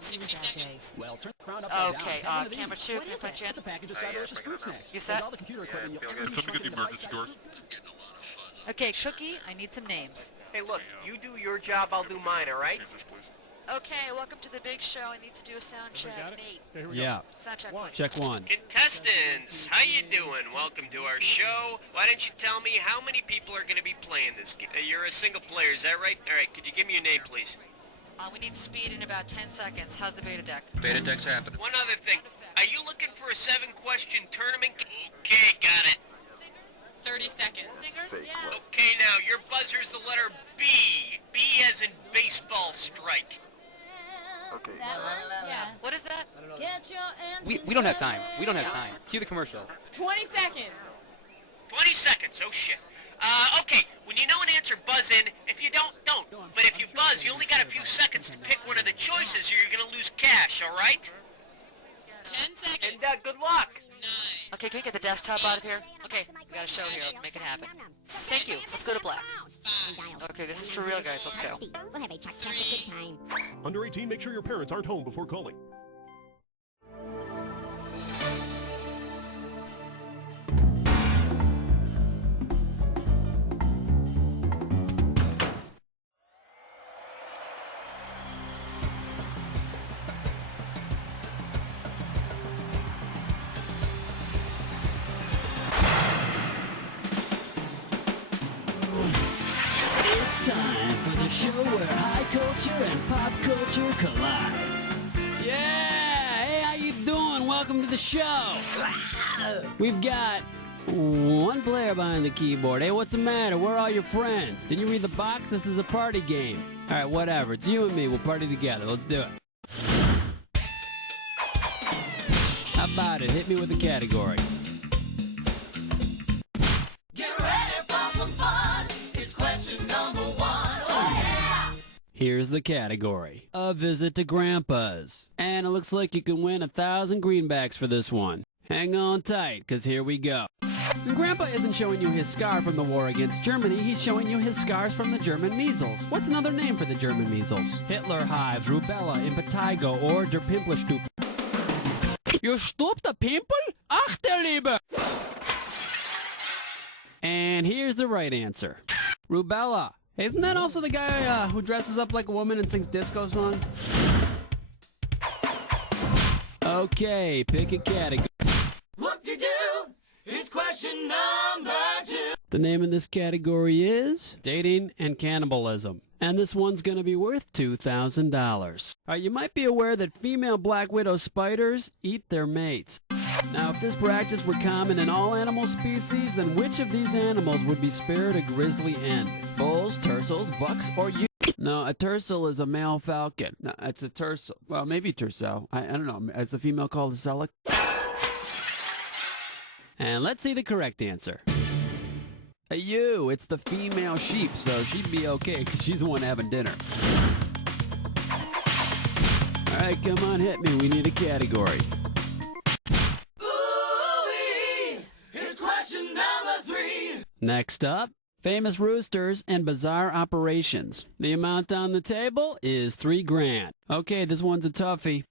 60 seconds. Well, turn the frown upside Okay, down. camera 2, can I punch in? It's a package of delicious fruit snacks. You set? All the computer equipment you'll ever Can need somebody get the shrunk into emergency doors? Okay, Cookie, I need some names. Hey, look, you do your job, I'll do mine, all right? Jesus, please. Okay, welcome to the big show. I need to do a sound check. Nate, Yeah, sound check, please. check one. Contestants, how you doing? Welcome to our show. Why don't you tell me how many people are going to be playing this game? You're a single player, is that right? All right, could you give me your name, please? We need speed in about 10 seconds. How's the beta deck? Beta deck's happening. One other thing. Are you looking for a 7-question tournament? Okay, got it. 30 seconds. Singers? Yeah. Okay, now, your buzzer's the letter B. B as in baseball strike. Okay. That one? Yeah. What is that? We don't have time. We don't have time. Cue the commercial. 20 seconds. 20 seconds, oh shit. Okay, when you know an answer, buzz in. If you don't, don't. But if you buzz, you only got a few seconds to pick one of the choices or you're gonna lose cash, alright? 10 seconds. And, good luck. 9. Okay, can we get the desktop out of here? Okay, we got a show here. Let's make it happen. Thank you. Let's go to black. 5. Okay, this is for real, guys. Let's go. We'll have a fantastic time. Under 18, make sure your parents aren't home before calling. It's time for the show where high culture and pop culture collide. Yeah! Hey, how you doing? Welcome to the show. We've got one player behind the keyboard. Hey, what's the matter? Where are all your friends? Did you read the box? This is a party game. All right, whatever. It's you and me. We'll party together. Let's do it. How about it? Hit me with a category. Get ready for some fun. It's question number 1. Oh yeah! Here's the category. A visit to Grandpa's. And it looks like you can win 1,000 greenbacks for this one. Hang on tight, because here we go. And Grandpa isn't showing you his scar from the war against Germany, he's showing you his scars from the German measles. What's another name for the German measles? Hitler hives, rubella, impetigo, or der Pimpelstup. You stup the pimple? Ach der Liebe! And here's the right answer. Rubella. Hey, isn't that also the guy who dresses up like a woman and sings disco songs? Okay, pick a category. Whoop-de-doo! It's question number 2. The name of this category is dating and cannibalism. And this one's going to be worth $2,000. You might be aware that female black widow spiders eat their mates. Now, if this practice were common in all animal species, then which of these animals would be spared a grisly end? Bulls, tercels, bucks, or you? No, a tercel is a male falcon. No, it's a tercel. Well, maybe tercel. I don't know. Is the female called a selic? And let's see the correct answer. A ewe. It's the female sheep, so she'd be okay because she's the one having dinner. All right, come on, hit me. We need a category. Ooh-wee! It's question number 3. Next up, famous roosters and bizarre operations. The amount on the table is $3 grand. Okay, this one's a toughie.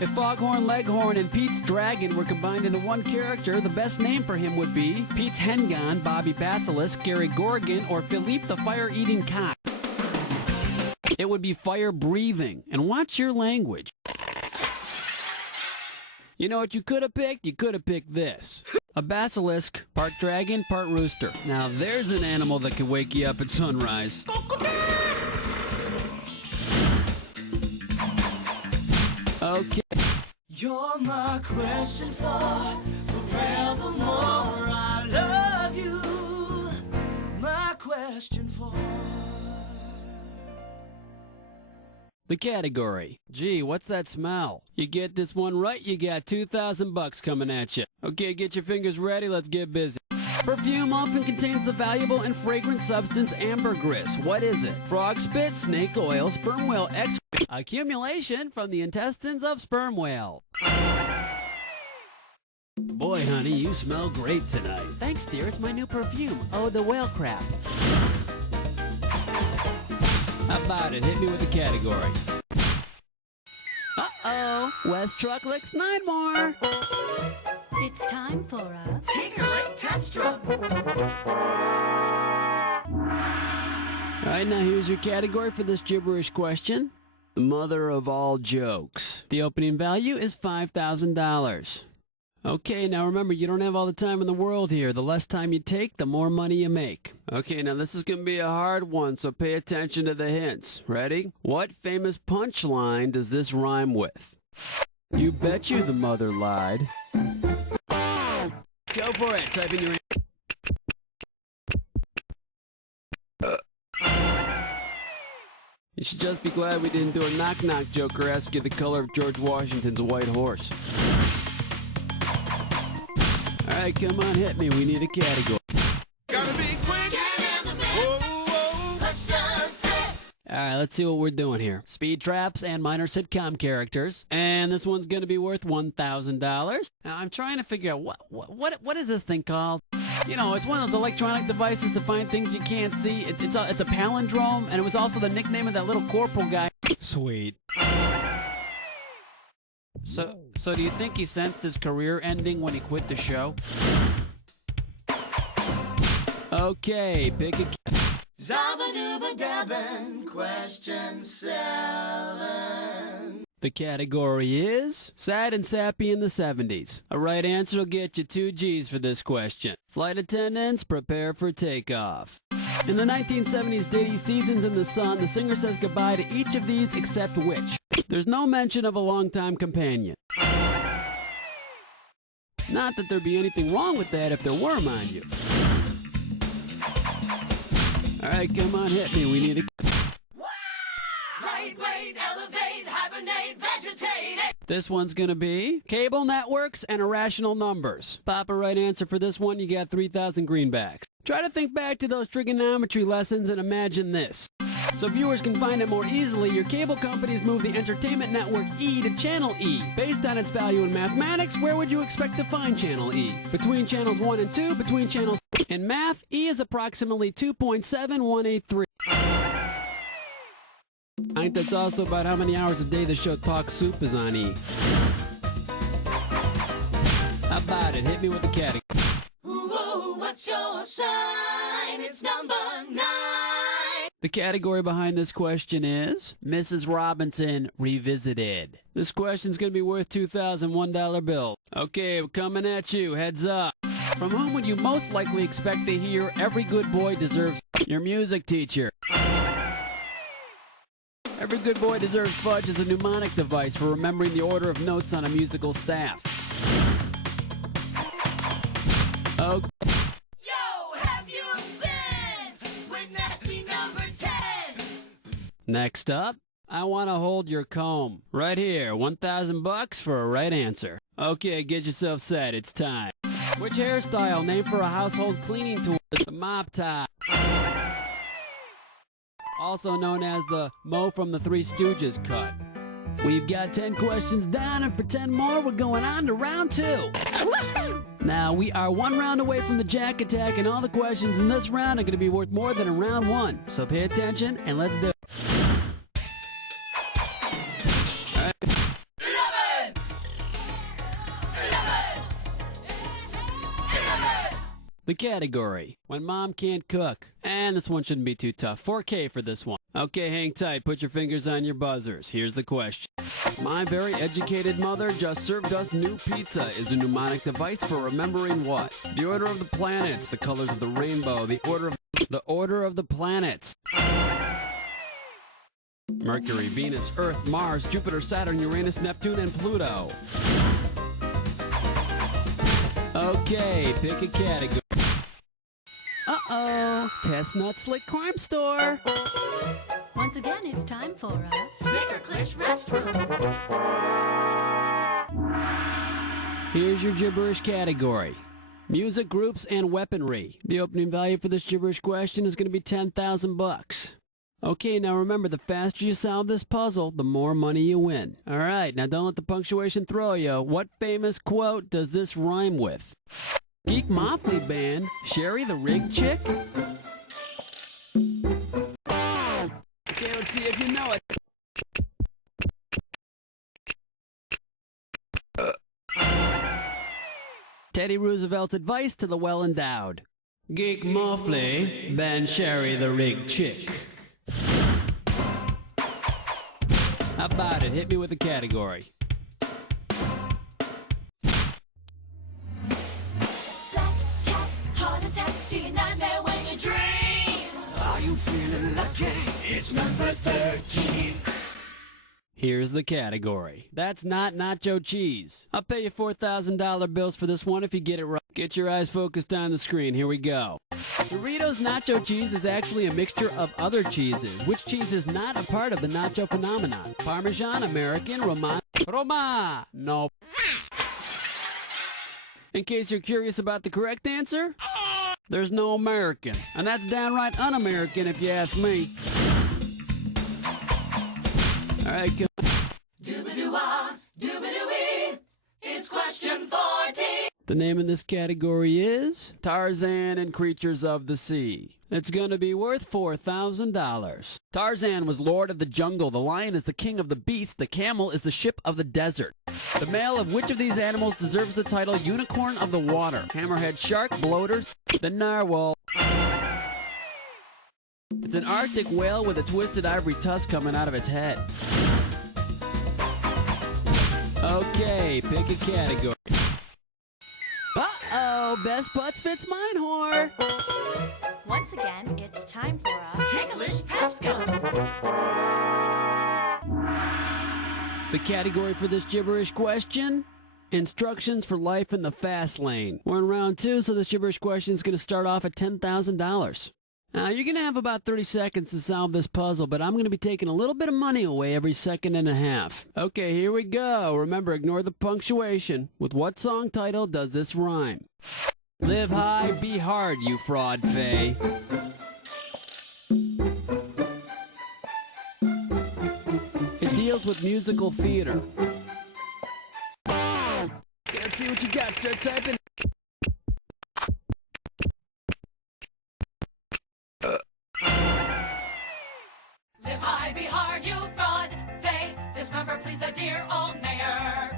If Foghorn Leghorn and Pete's Dragon were combined into one character, the best name for him would be Pete's Hengon, Bobby Basilisk, Gary Gorgon, or Philippe the Fire-Eating Cock. It would be fire-breathing. And watch your language. You know what you could have picked? You could have picked this. A basilisk, part dragon, part rooster. Now there's an animal that can wake you up at sunrise. Okay. You're my question for forevermore. I love you. My question for. The category. Gee, what's that smell? You get this one right, you got $2,000 coming at you. Okay, get your fingers ready, let's get busy. Perfume often contains the valuable and fragrant substance ambergris. What is it? Frog spit, snake oil, sperm whale excrement. Accumulation from the intestines of sperm whale. Boy, honey, you smell great tonight. Thanks, dear. It's my new perfume. Oh, the whale crap. How about it? Hit me with the category. Uh-oh. West Truck licks 9 more. It's time for a Tinkerlick test drum. All right, now here's your category for this gibberish question. The mother of all jokes. The opening value is $5,000. Okay, now remember, you don't have all the time in the world here. The less time you take, the more money you make. Okay, now this is going to be a hard one, so pay attention to the hints. Ready? What famous punchline does this rhyme with? You bet you the mother lied. Go for it. Type in your... You should just be glad we didn't do a knock-knock joke or ask you the color of George Washington's white horse. All right, come on, hit me. We need a category. Gotta be quick. Whoa, whoa. question 6. All right, let's see what we're doing here. Speed traps and minor sitcom characters. And this one's going to be worth $1,000. Now, I'm trying to figure out what is this thing called? You know, it's one of those electronic devices to find things you can't see. It's a palindrome, and it was also the nickname of that little corporal guy. Sweet. So do you think he sensed his career ending when he quit the show? Okay, pick a... Zabba-dooba-dabbin', question 7. The category is sad and sappy in the 70s. A right answer will get you 2 G's for this question. Flight attendants, prepare for takeoff. In the 1970s ditty Seasons in the Sun, the singer says goodbye to each of these except which? There's no mention of a longtime companion. Not that there'd be anything wrong with that if there were, mind you. All right, come on, hit me. We need a... Light, weight, elevate, hibernate, vegetate. This one's going to be cable networks and irrational numbers. Pop a right answer for this one, you got 3,000 greenbacks. Try to think back to those trigonometry lessons and imagine this. So viewers can find it more easily, your cable companies moved the entertainment network E to channel E. Based on its value in mathematics, where would you expect to find channel E? Between channels 1 and 2, between channels... In math, E is approximately 2.7183. I think that's also about how many hours a day the show Talk Soup is on E. How about it? Hit me with the category. Ooh, what's your sign? It's number 9. The category behind this question is Mrs. Robinson Revisited. This question's going to be worth $2,001 bill. Okay, we're coming at you. Heads up. From whom would you most likely expect to hear every good boy deserves your music teacher? Every good boy deserves fudge is a mnemonic device for remembering the order of notes on a musical staff. Okay. Yo, have you been with nasty number 10? Next up, I want to hold your comb. Right here, $1,000 for a right answer. Okay, get yourself set. It's time. Which hairstyle named for a household cleaning tool is the mop top? Also known as the Moe from the Three Stooges cut. We've got 10 questions down, and for 10 more, we're going on to round 2. Now, we are 1 round away from the Jack Attack, and all the questions in this round are going to be worth more than in round 1. So pay attention, and let's do it. All right. 11! 11! 11! The category, when mom can't cook. And this one shouldn't be too tough. 4K for this one. Okay, hang tight. Put your fingers on your buzzers. Here's the question. My very educated mother just served us new pizza is a mnemonic device for remembering what? The order of the planets, the colors of the rainbow, the order of the planets. Mercury, Venus, Earth, Mars, Jupiter, Saturn, Uranus, Neptune, and Pluto. Okay, pick a category. Uh-oh, Chestnut Slick Crime Store. Once again, it's time for a Snickerclish Restroom. Here's your gibberish category. Music groups and weaponry. The opening value for this gibberish question is going to be $10,000. Okay, now remember, the faster you solve this puzzle, the more money you win. All right, now don't let the punctuation throw you. What famous quote does this rhyme with? Geek Motley Band, Sherry the Rig Chick? Okay, let's see if you know it. Teddy Roosevelt's advice to the well-endowed. Geek Mofley, Ben Sherry the Rig Chick. How about it? Hit me with a category. Black cat, heart attack, do you nightmare when you dream? Are you feeling lucky? It's number 13. Here's the category. That's not nacho cheese. I'll pay you $4,000 bills for this one if you get it right. Get your eyes focused on the screen. Here we go. Doritos nacho cheese is actually a mixture of other cheeses. Which cheese is not a part of the nacho phenomenon? Parmesan, American, Roma. No. In case you're curious about the correct answer, there's no American. And that's downright un-American if you ask me. All right, come on. Dooba-doo-wah, dooba-doo-wee, it's question 14. The name in this category is Tarzan and Creatures of the Sea. It's gonna be worth $4,000. Tarzan was lord of the jungle. The lion is the king of the beasts. The camel is the ship of the desert. The male of which of these animals deserves the title unicorn of the water? Hammerhead shark, bloater, the narwhal. It's an Arctic whale with a twisted ivory tusk coming out of its head. Okay, pick a category. Uh-oh, best putts fits mine, whore. Once again, it's time for a Ticklish pest gun. The category for this gibberish question? Instructions for life in the fast lane. We're in round 2, so this gibberish question is going to start off at $10,000. Now, you're going to have about 30 seconds to solve this puzzle, but I'm going to be taking a little bit of money away every second and a half. Okay, here we go. Remember, ignore the punctuation. With what song title does this rhyme? Live high, be hard, you fraud fay. It deals with musical theater. Let's see what you got. Start typing. Live high, be hard, you fraud, they dismember, please, the dear old mayor.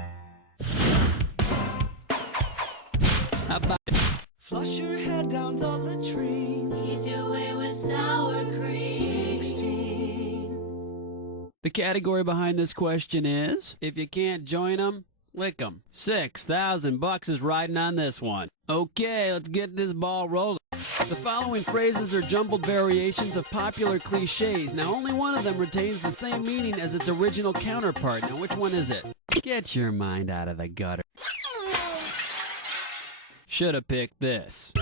How about it? Flush your head down the latrine. Ease your way with sour cream. 16. The category behind this question is, if you can't join them, lick them. $6,000 is riding on this one. Okay, let's get this ball rolling. The following phrases are jumbled variations of popular cliches. Now, only one of them retains the same meaning as its original counterpart. Now, which one is it? Get your mind out of the gutter. Should have picked this.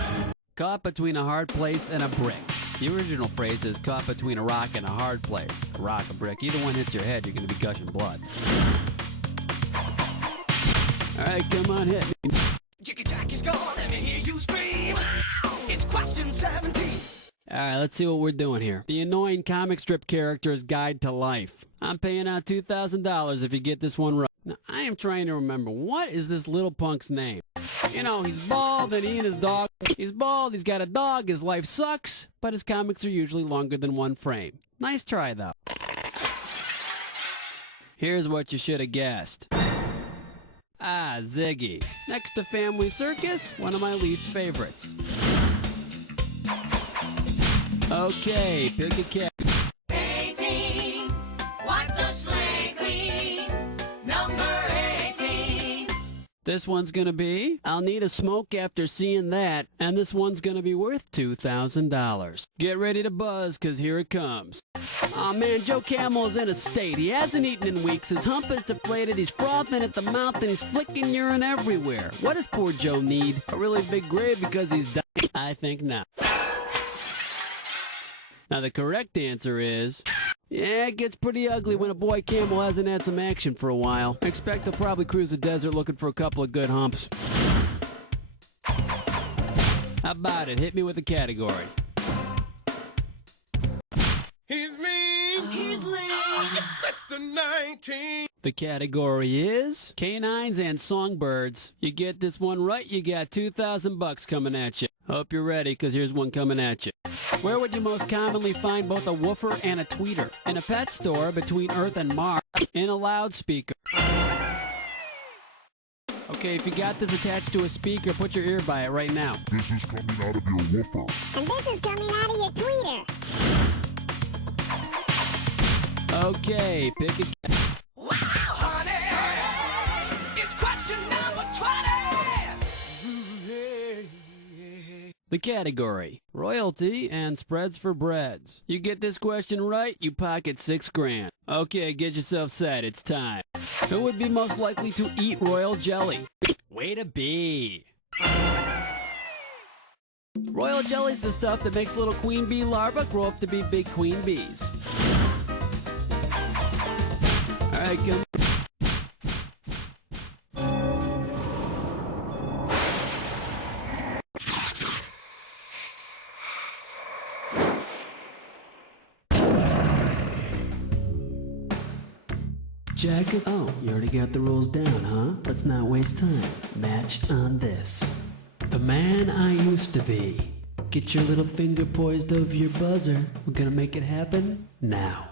Caught between a hard place and a brick. The original phrase is caught between a rock and a hard place. A rock, a brick. Either one hits your head, you're going to be gushing blood. All right, come on, hit me. Jiggy Jack is gone, let me hear you scream. It's question 17. All right, let's see what we're doing here. The annoying comic strip character's guide to life. I'm paying out $2,000 if you get this one right. Now, I am trying to remember, what is this little punk's name? You know, he's bald and he and his dog. He's bald, he's got a dog, his life sucks, but his comics are usually longer than one frame. Nice try, though. Here's what you should have guessed. Ah, Ziggy. Next to Family Circus, one of my least favorites. Okay, pick a cat. 18, wipe the slate clean. Number 18. This one's gonna be, I'll need a smoke after seeing that, and this one's gonna be worth $2,000. Get ready to buzz, cause here it comes. Aw man, Joe Camel is in a state. He hasn't eaten in weeks, his hump is deflated, he's frothing at the mouth, and he's flicking urine everywhere. What does poor Joe need? A really big grave because he's dying? I think not. Now the correct answer is, yeah, it gets pretty ugly when a boy camel hasn't had some action for a while. I expect he'll probably cruise the desert looking for a couple of good humps. How about it? Hit me with a category. He's mean. He's lean. That's the 19. The category is canines and songbirds. You get this one right, you got $2,000 coming at you. Hope you're ready, because here's one coming at you. Where would you most commonly find both a woofer and a tweeter? In a pet store between Earth and Mars. In a loudspeaker. Okay, if you got this attached to a speaker, put your ear by it right now. This is coming out of your whooper. And this is coming out of your tweeter. Okay, pick a... Wow, honey, it's question number 20. The category, royalty and spreads for breads. You get this question right, you pocket $6 grand. Okay, get yourself set, it's time. Who would be most likely to eat royal jelly? Way to be. Royal jelly's the stuff that makes little queen bee larvae grow up to be big queen bees. All right, come. Jacket. Oh, you already got the rules down, huh? Let's not waste time. Match on this. The man I used to be. Get your little finger poised over your buzzer. We're gonna make it happen now.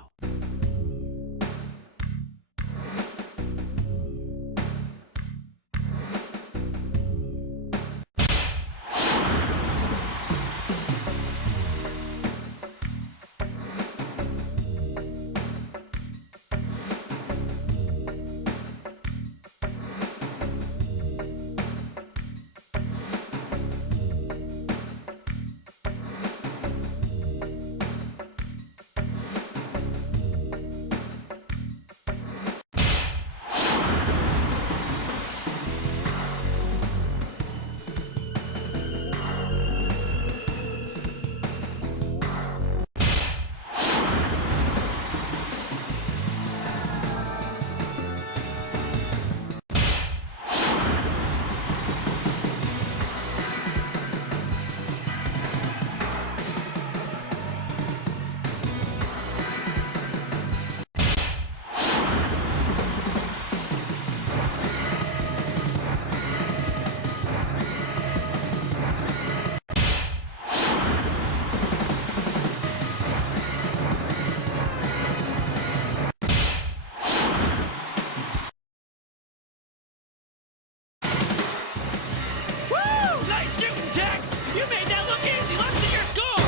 Nice shooting, Tex! You made that look easy. Let's see your score.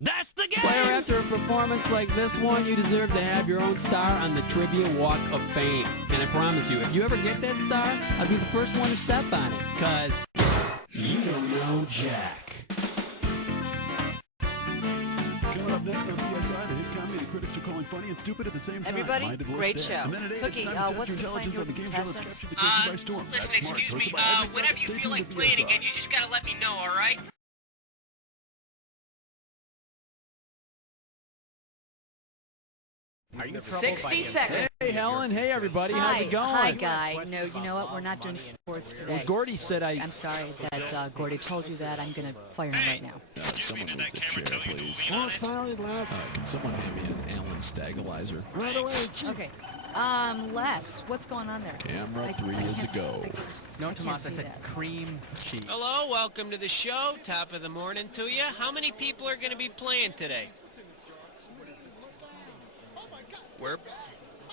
That's the game. Player, after a performance like this one, you deserve to have your own star on the Trivia Walk of Fame. And I promise you, if you ever get that star, I'll be the first one to step on it, because you don't know Jack. Coming up next on CSI, the hit comedy the critics are calling funny and stupid at the same time. Everybody, My divorce great dad. show. A minute eight, Cookie, it's time to test what's your the plan intelligence here on with the the game show that's contestants? captured the country by storm. Listen, That's smart. excuse me, Hosted by Ed McGrath. whenever you Stay feel tuned like to playing CSI. again, you just gotta let me know, alright? Are you 60 seconds. Hey, Helen. Hey, everybody. How's it going? Hi, Guy. No, you know what? We're not doing sports today. Well, Gordy said I'm sorry that Gordy told you that. I'm going to fire him right now. Someone move the chair, please. Oh, sorry, love. Can someone hand me an Allen Stabilizer? Right away, Chief. Okay. Les, what's going on there? Camera 3 is a go. No, Tomas, I said that. Cream cheese. Hello, welcome to the show. Top of the morning to you. How many people are gonna be playing today? We're...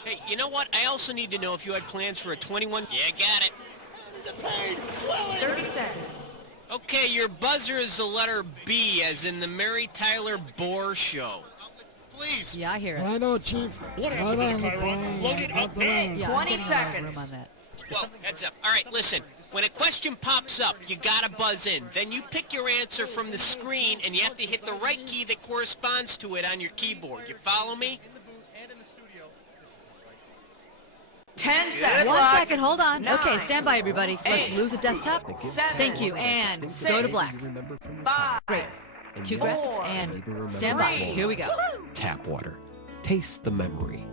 Hey, you know what? I also need to know if you had plans for a 21... Yeah, got it. 30 seconds. Okay, your buzzer is the letter B, as in the Mary Tyler Bohr Show. Please. Yeah, I hear it. Right on, Chief. What happened to the Chiron? Load it up now. Yeah, 20 I'm getting a lot of seconds. room on that. Well, heads up. All right, listen. When a question pops up, you gotta buzz in. Then you pick your answer from the screen, and you have to hit the right key that corresponds to it on your keyboard. You follow me? 10 seconds. 1 second, hold on. 9, Okay, stand by, everybody. Let's 8, lose a desktop. 7, Thank you, and go to black. 5, Great. Cue graphics, 4, and stand by. 3. Here we go. Tap water. Taste the memory.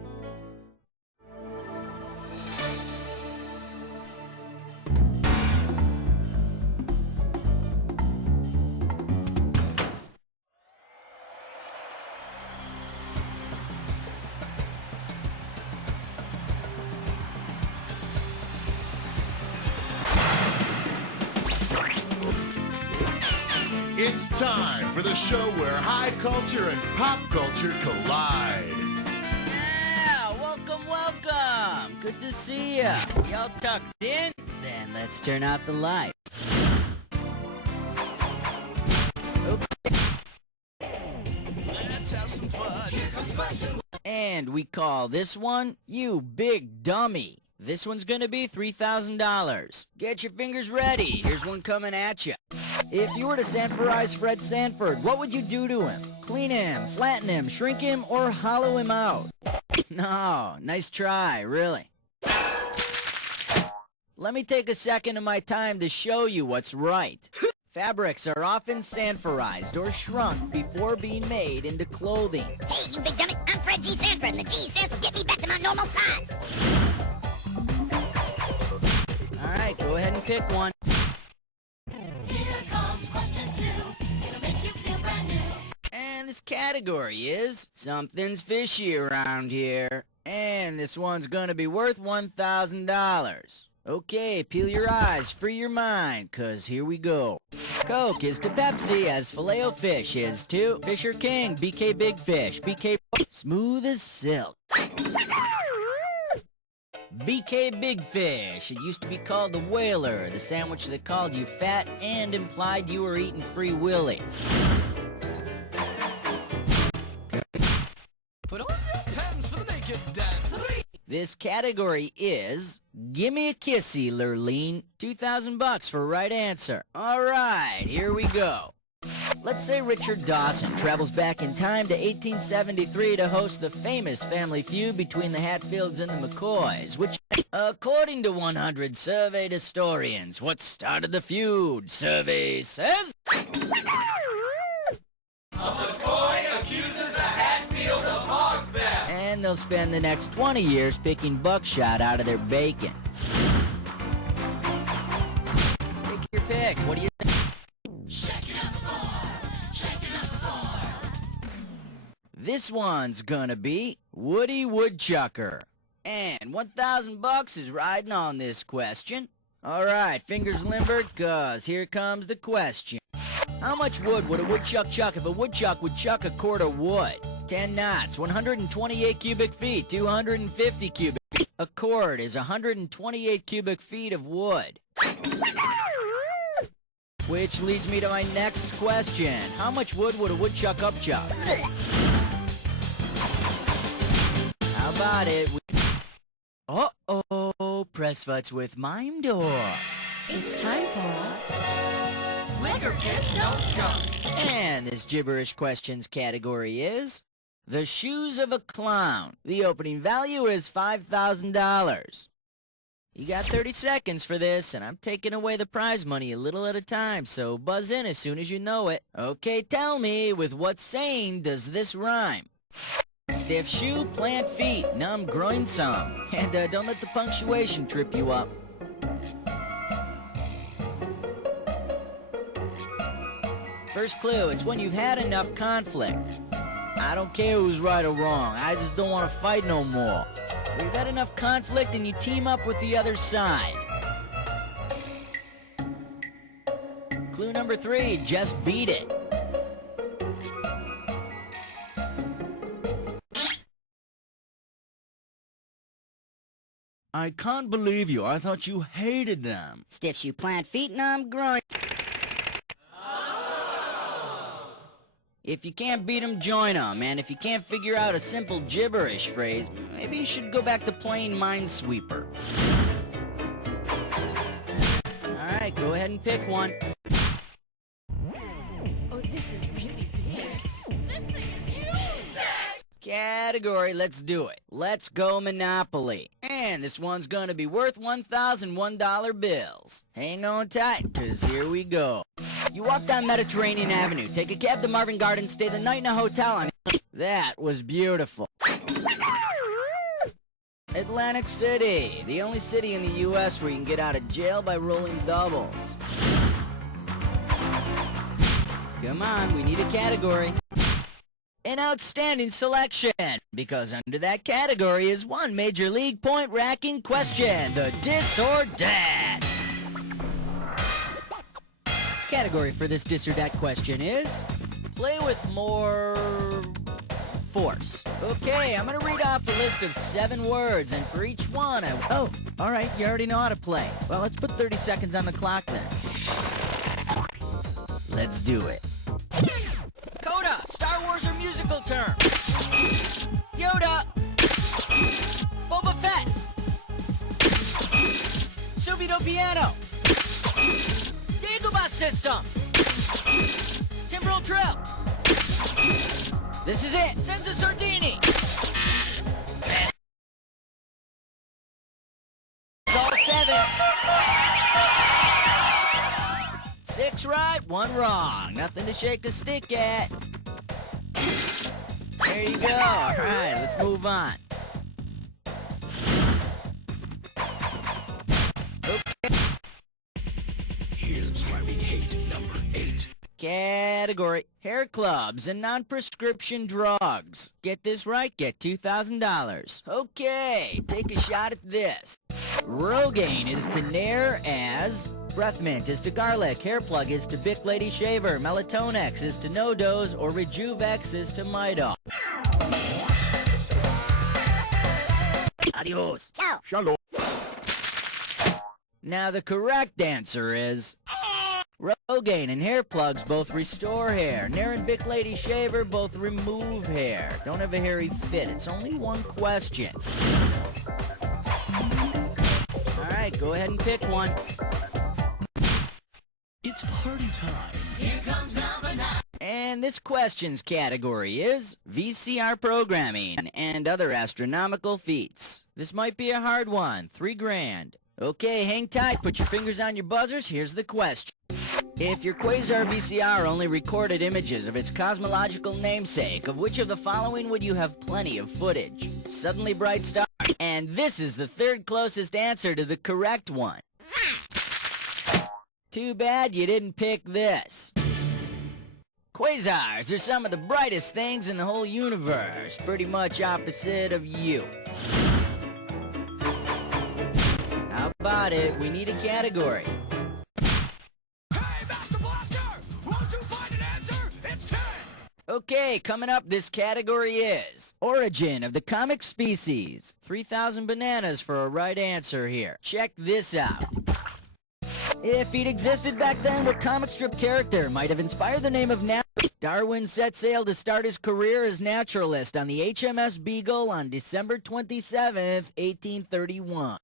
It's time for the show where high culture and pop culture collide. Yeah, welcome. Good to see ya. Y'all tucked in? Then let's turn out the lights. Okay. Let's have some fun. Here comes question. And we call this one, You Big Dummy. This one's gonna be $3,000. Get your fingers ready. Here's one coming at you. If you were to Sanforize Fred Sanford, what would you do to him? Clean him, flatten him, shrink him, or hollow him out? No, nice try, really. Let me take a second of my time to show you what's right. Fabrics are often Sanforized or shrunk before being made into clothing. Hey, you big dummy, I'm Fred G. Sanford, and the G stands for Get Me Back to My Normal Size. Alright, go ahead and pick one. Here comes question 2. It'll make you feel brand new. And this category is Something's Fishy Around Here. And this one's gonna be worth $1,000. Okay, peel your eyes, free your mind, 'cause here we go. Coke is to Pepsi as Filet-O-Fish is to Fisher King, BK Big Fish, BK Smooth as Silk. BK Big Fish. It used to be called the Whaler, the sandwich that called you fat and implied you were eating Free Willy. Put on your pants for the naked dance. This category is Gimme a Kissy, Lurleen. $2,000 for right answer. All right, here we go. Let's say Richard Dawson travels back in time to 1873 to host the famous family feud between the Hatfields and the McCoys, which, according to 100 surveyed historians, what started the feud, survey says... A McCoy accuses a Hatfield of hog theft. And they'll spend the next 20 years picking buckshot out of their bacon. Take your pick. What do you think? Shaking up the floor. Shaking up the floor. This one's gonna be Woody Woodchucker. And $1,000 is riding on this question. Alright, fingers limbered, 'cause here comes the question. How much wood would a woodchuck chuck if a woodchuck would chuck a cord of wood? 10 knots, 128 cubic feet, 250 cubic feet. A cord is 128 cubic feet of wood. Which leads me to my next question. How much wood would a woodchuck upchuck? How about it? Uh-oh, press futs with Mime Door. It's time for a... Liquor Kiss Don't Skunk. And this gibberish questions category is The Shoes of a Clown. The opening value is $5,000. You got 30 seconds for this, and I'm taking away the prize money a little at a time, so buzz in as soon as you know it. Okay, tell me, with what saying does this rhyme? Stiff shoe, plant feet, numb groin some. And don't let the punctuation trip you up. First clue, it's when you've had enough conflict. I don't care who's right or wrong, I just don't want to fight no more. You've had enough conflict and you team up with the other side. Clue number 3, just beat it. I can't believe you, I thought you hated them. Stiff shoe, plant feet, numb groin. If you can't beat 'em, join 'em. And if you can't figure out a simple gibberish phrase, maybe you should go back to playing Minesweeper. Alright, go ahead and pick one. Oh, this is really sex. This thing is huge. Sex. Category, let's do it. Let's go Monopoly. And this one's gonna be worth $1,001 bills. Hang on tight, 'cause here we go. You walk down Mediterranean Avenue, take a cab to Marvin Gardens, stay the night in a hotel, and that was beautiful. Atlantic City, the only city in the U.S. where you can get out of jail by rolling doubles. Come on, we need a category. An outstanding selection, because under that category is one Major League point-racking question, the Dis or Dat. Category for this Dis or Dat question is play with more force. Okay, I'm gonna read off a list of 7 words, and for each one Oh, alright, you already know how to play. Well, let's put 30 seconds on the clock then. Let's do it. Coda, Star Wars or musical term. Yoda. Boba Fett. Subito Piano. Dagobah System. Timbrel Trill. This is it. Senza Sordini. It's all 7. 6 right, 1 wrong. Nothing to shake a stick at. There you go. All right, let's move on. Okay. Here's why we hate number 8. Category: hair clubs and non-prescription drugs. Get this right, get $2,000. Okay, take a shot at this. Rogaine is to Nair as... Breath mint is to garlic, hair plug is to Bic Lady Shaver, Melatonex is to No-Dose, or Rejuvex is to Midol. Adios. Ciao. Shalom. Now the correct answer is... Rogaine and hair plugs both restore hair. Nair and Bic Lady Shaver both remove hair. Don't have a hairy fit. It's only one question. Alright, go ahead and pick one. It's party time. Here comes number 9. And this question's category is VCR programming and other astronomical feats. This might be a hard one. $3,000. Okay, hang tight. Put your fingers on your buzzers. Here's the question. If your quasar VCR only recorded images of its cosmological namesake, of which of the following would you have plenty of footage? Suddenly bright star. And this is the 3rd closest answer to the correct one. Too bad you didn't pick this. Quasars are some of the brightest things in the whole universe, pretty much opposite of you. How about it? We need a category. Hey, Master Blaster! Won't you find an answer? It's 10! Okay, coming up, this category is origin of the comic species. 3,000 bananas for a right answer here. Check this out. If he'd existed back then, what comic strip character might have inspired the name of Darwin set sail to start his career as naturalist on the HMS Beagle on December 27th, 1831.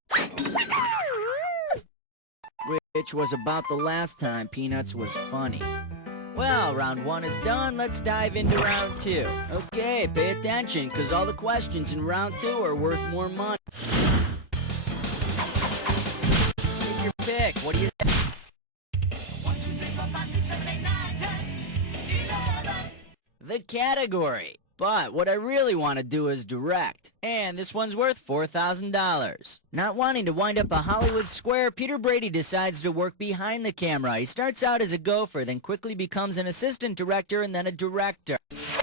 Which was about the last time Peanuts was funny. Well, round 1 is done. Let's dive into round 2. Okay, pay attention, because all the questions in round 2 are worth more money. Take your pick. What do you... 1, 2, 3, 4, 5, 6, 7, 8, 9, 10, 11. The category. But what I really want to do is direct. And this one's worth $4,000. Not wanting to wind up a Hollywood square, Peter Brady decides to work behind the camera. He starts out as a gopher, then quickly becomes an assistant director and then a director.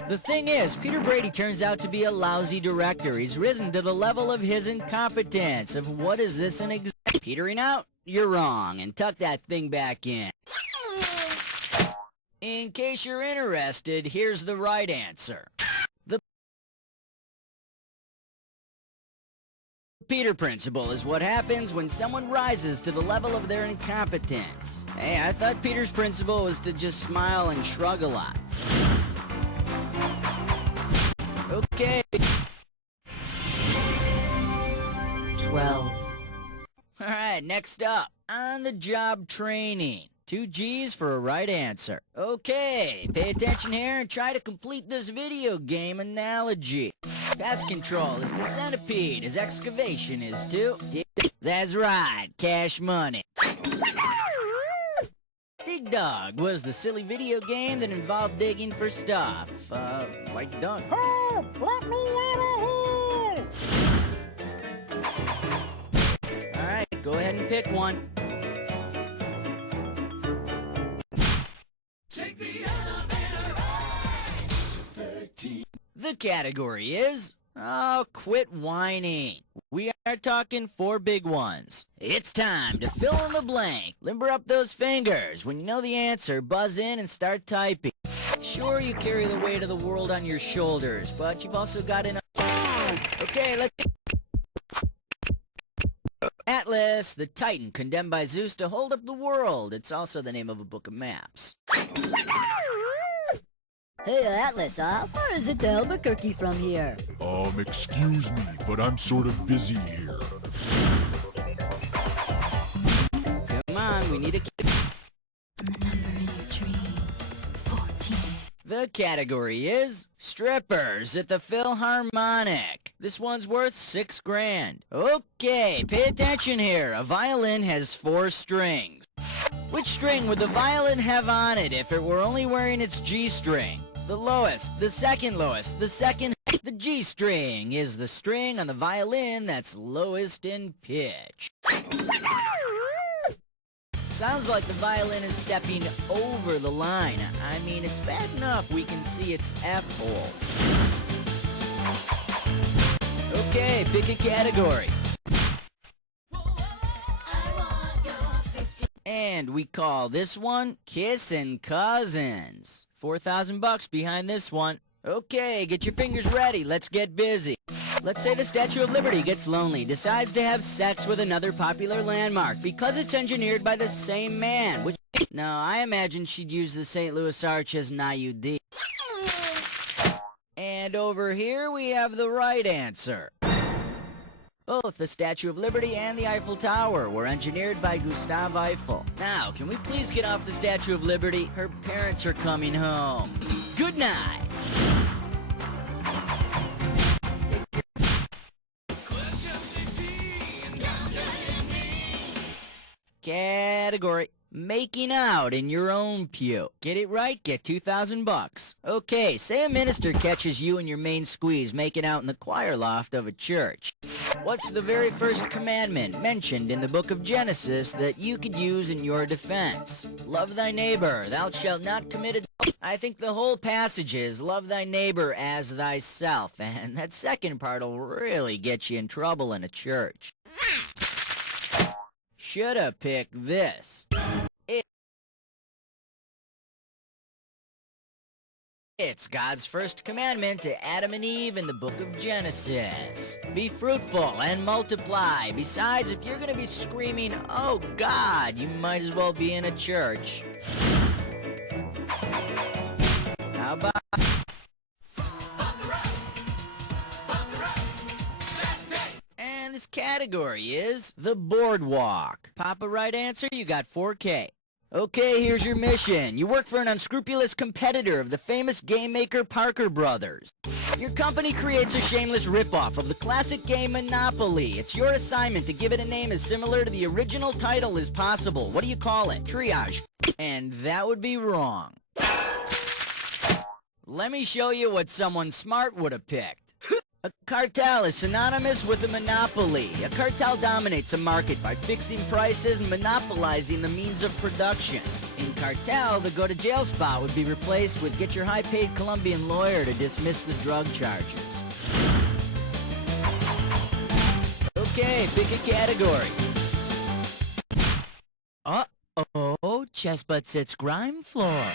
The thing is, Peter Brady turns out to be a lousy director. He's risen to the level of his incompetence. Of what is this an example? Petering out? You're wrong, and tuck that thing back in. In case you're interested, here's the right answer. The Peter principle is what happens when someone rises to the level of their incompetence. Hey, I thought Peter's principle was to just smile and shrug a lot. Okay. 12. Alright, next up, on-the-job training. 2 G's for a right answer. Okay, pay attention here and try to complete this video game analogy. Pest control is to centipede, as excavation is to... That's right, cash money. Dig Dug was the silly video game that involved digging for stuff. Like Doug. Help! Let me out of here! Alright, go ahead and pick one. Take the elevator ride to 13. The category is... Oh, quit whining. We start talking 4 big ones. It's time to fill in the blank. Limber up those fingers. When you know the answer, buzz in and start typing. Sure, you carry the weight of the world on your shoulders, but you've also got enough. Okay, let's... Atlas, the Titan condemned by Zeus to hold up the world. It's also the name of a book of maps. Hey, Atlas, how far is it to Albuquerque from here? Excuse me, but I'm sort of busy here. Come on, we need a... The number in your dreams, 14. The category is strippers at the Philharmonic. This one's worth $6 grand. Okay, pay attention here. A violin has 4 strings. Which string would the violin have on it if it were only wearing its G string? The lowest, the second lowest, the second... The G string is the string on the violin that's lowest in pitch. Sounds like the violin is stepping over the line. I mean, it's bad enough we can see its F-hole. Okay, pick a category. And we call this one Kissin' Cousins. $4,000 behind this one. Okay, get your fingers ready. Let's get busy. Let's say the Statue of Liberty gets lonely, decides to have sex with another popular landmark because it's engineered by the same man. Which, no, I imagine she'd use the St. Louis Arch as an IUD. And over here we have the right answer. Both the Statue of Liberty and the Eiffel Tower were engineered by Gustave Eiffel. Now, can we please get off the Statue of Liberty? Her parents are coming home. Good night. Category: making out in your own pew. Get it right, get $2,000. Okay, say a minister catches you and your main squeeze making out in the choir loft of a church. What's the very first commandment mentioned in the book of Genesis that you could use in your defense? Love thy neighbor, thou shalt not commit adultery. I think the whole passage is love thy neighbor as thyself, and that second part will really get you in trouble in a church. Shoulda picked this. It's God's first commandment to Adam and Eve in the book of Genesis. Be fruitful and multiply. Besides, if you're going to be screaming, "Oh God," you might as well be in a church. How about... And this category is the boardwalk. Pop a right answer, you got $4K. Okay, here's your mission. You work for an unscrupulous competitor of the famous game maker Parker Brothers. Your company creates a shameless ripoff of the classic game Monopoly. It's your assignment to give it a name as similar to the original title as possible. What do you call it? Triage. And that would be wrong. Let me show you what someone smart would have picked. A cartel is synonymous with a monopoly. A cartel dominates a market by fixing prices and monopolizing the means of production. In cartel, the go-to-jail spot would be replaced with get your high-paid Colombian lawyer to dismiss the drug charges. Okay, pick a category. Uh-oh, chest butt sits grime floor.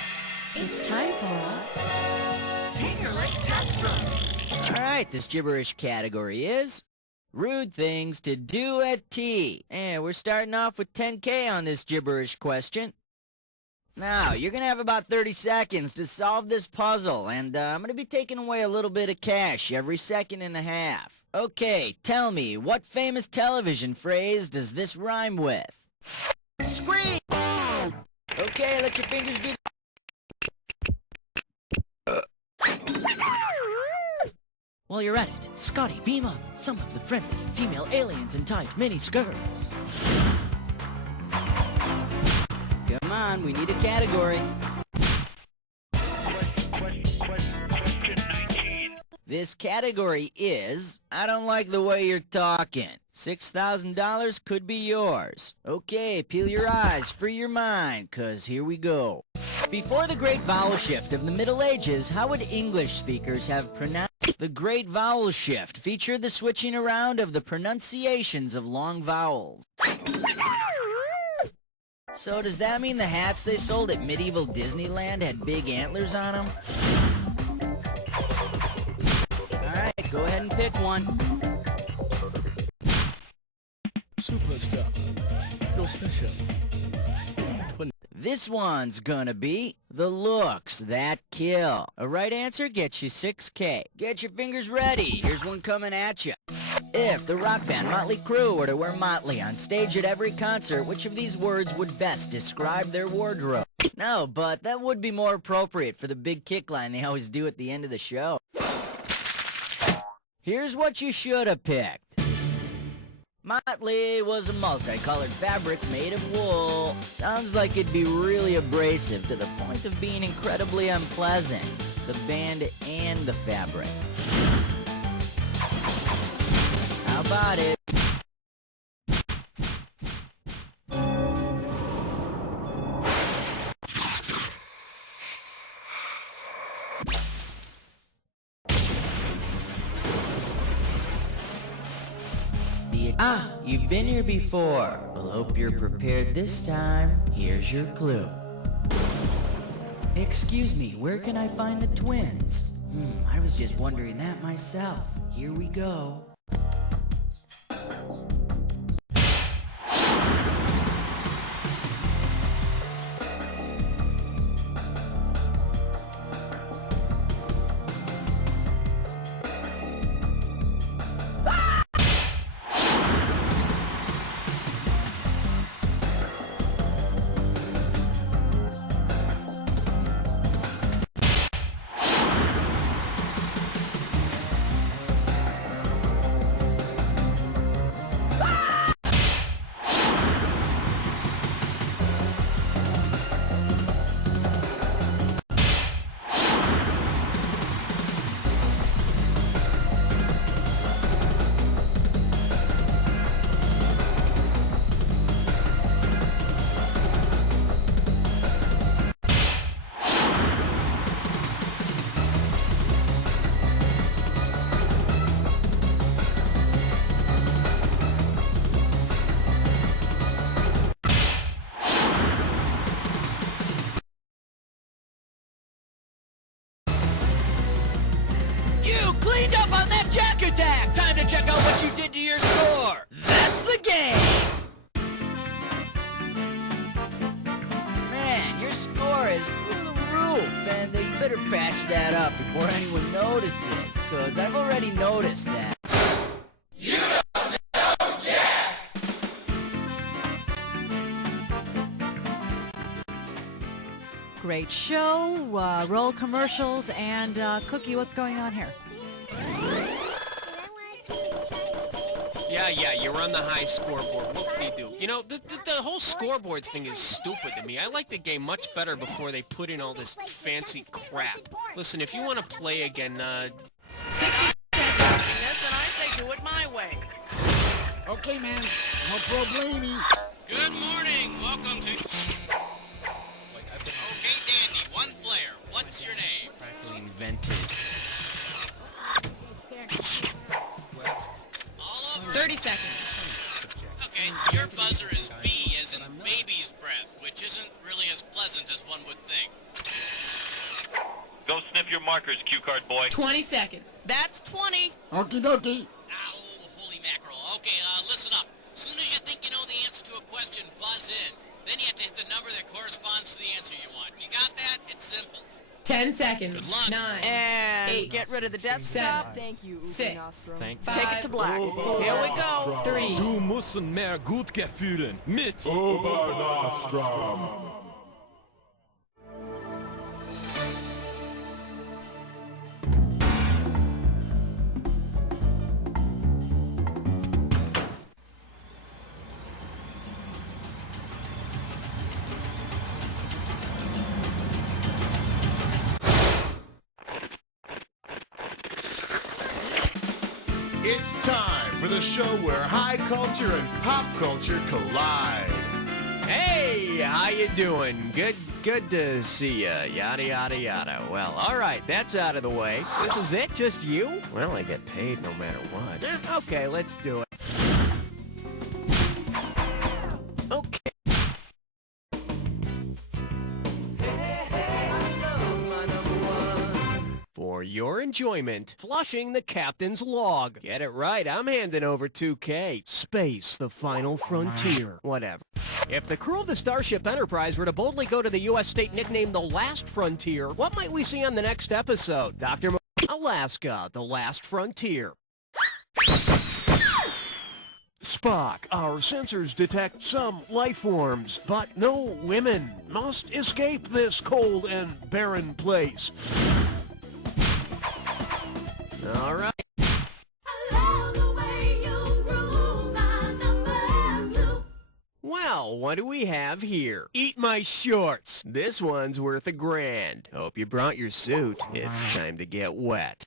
It's time for a Junior Lake Test Run. Alright, this gibberish category is rude things to do at tea. And we're starting off with 10K on this gibberish question. Now, you're going to have about 30 seconds to solve this puzzle, and I'm going to be taking away a little bit of cash every second and a half. Okay, tell me, what famous television phrase does this rhyme with? Scream! Okay, let your fingers do... While you're at it, Scotty, beam up some of the friendly female aliens in tight mini skirts. Come on, we need a category. Question 19. This category is, I don't like the way you're talking. $6,000 could be yours. Okay, peel your eyes, free your mind, 'cause here we go. Before the great vowel shift of the Middle Ages, how would English speakers have pronounced... The Great Vowel Shift featured the switching around of the pronunciations of long vowels. So does that mean the hats they sold at medieval Disneyland had big antlers on them? Alright, go ahead and pick one. Superstar. You're special. This one's gonna be the looks that kill. A right answer gets you $6K. Get your fingers ready. Here's one coming at you. If the rock band Motley Crue were to wear Motley on stage at every concert, which of these words would best describe their wardrobe? No, but that would be more appropriate for the big kick line they always do at the end of the show. Here's what you should have picked. Motley was a multicolored fabric made of wool. Sounds like it'd be really abrasive to the point of being incredibly unpleasant. The band and the fabric. How about it? You've been here before. Well, hope you're prepared this time. Here's your clue. Excuse me, where can I find the twins? I was just wondering that myself. Here we go. Cleaned up on that jack attack! Time to check out what you did to your score! That's the game! Man, your score is through the roof, and you better patch that up before anyone notices, cause I've already noticed that. You don't know Jack! Great show, roll commercials, and Cookie, what's going on here? Yeah, you're on the high scoreboard. Whoop-de-doo. You know, the whole scoreboard thing is stupid to me. I like the game much better before they put in all this fancy crap. Listen, if you want to play again, 60 seconds watching this, and I say do it my way. Okay, man. No problemi. Good morning. Welcome to... Okay, Dandy. One player. What's your name? practically invented. 30 seconds. Okay, your buzzer is B as in baby's breath, which isn't really as pleasant as one would think. Go sniff your markers, cue card boy. 20 seconds. That's 20. Okie dokie. Oh, holy mackerel. Okay, listen up. Soon as you think you know the answer to a question, buzz in. Then you have to hit the number that corresponds to the answer you want. You got that? It's simple. 10 seconds. Good luck. 9. And 8. Get rid of the desktop. 7. Thank you. 6. Thank 5. Take it to black. 4. Here we go. 3. Du musst mehr gut gefühlen. Mit Obernostra. It's time for the show where high culture and pop culture collide. Hey, how you doing? Good good to see ya, yada yada yada. Well, alright, that's out of the way. This is it? Just you? Well, I get paid no matter what. Okay, let's do it. Okay. For your enjoyment, flushing the captain's log. Get it right, I'm handing over 2K. Space, the final frontier. Whatever. If the crew of the Starship Enterprise were to boldly go to the U.S. state nicknamed the Last Frontier, what might we see on the next episode? Dr. Alaska, the Last Frontier. Spock, our sensors detect some life forms, but no women. Must escape this cold and barren place. All right. Well, what do we have here? Eat my shorts. This one's worth $1,000. Hope you brought your suit. It's time to get wet.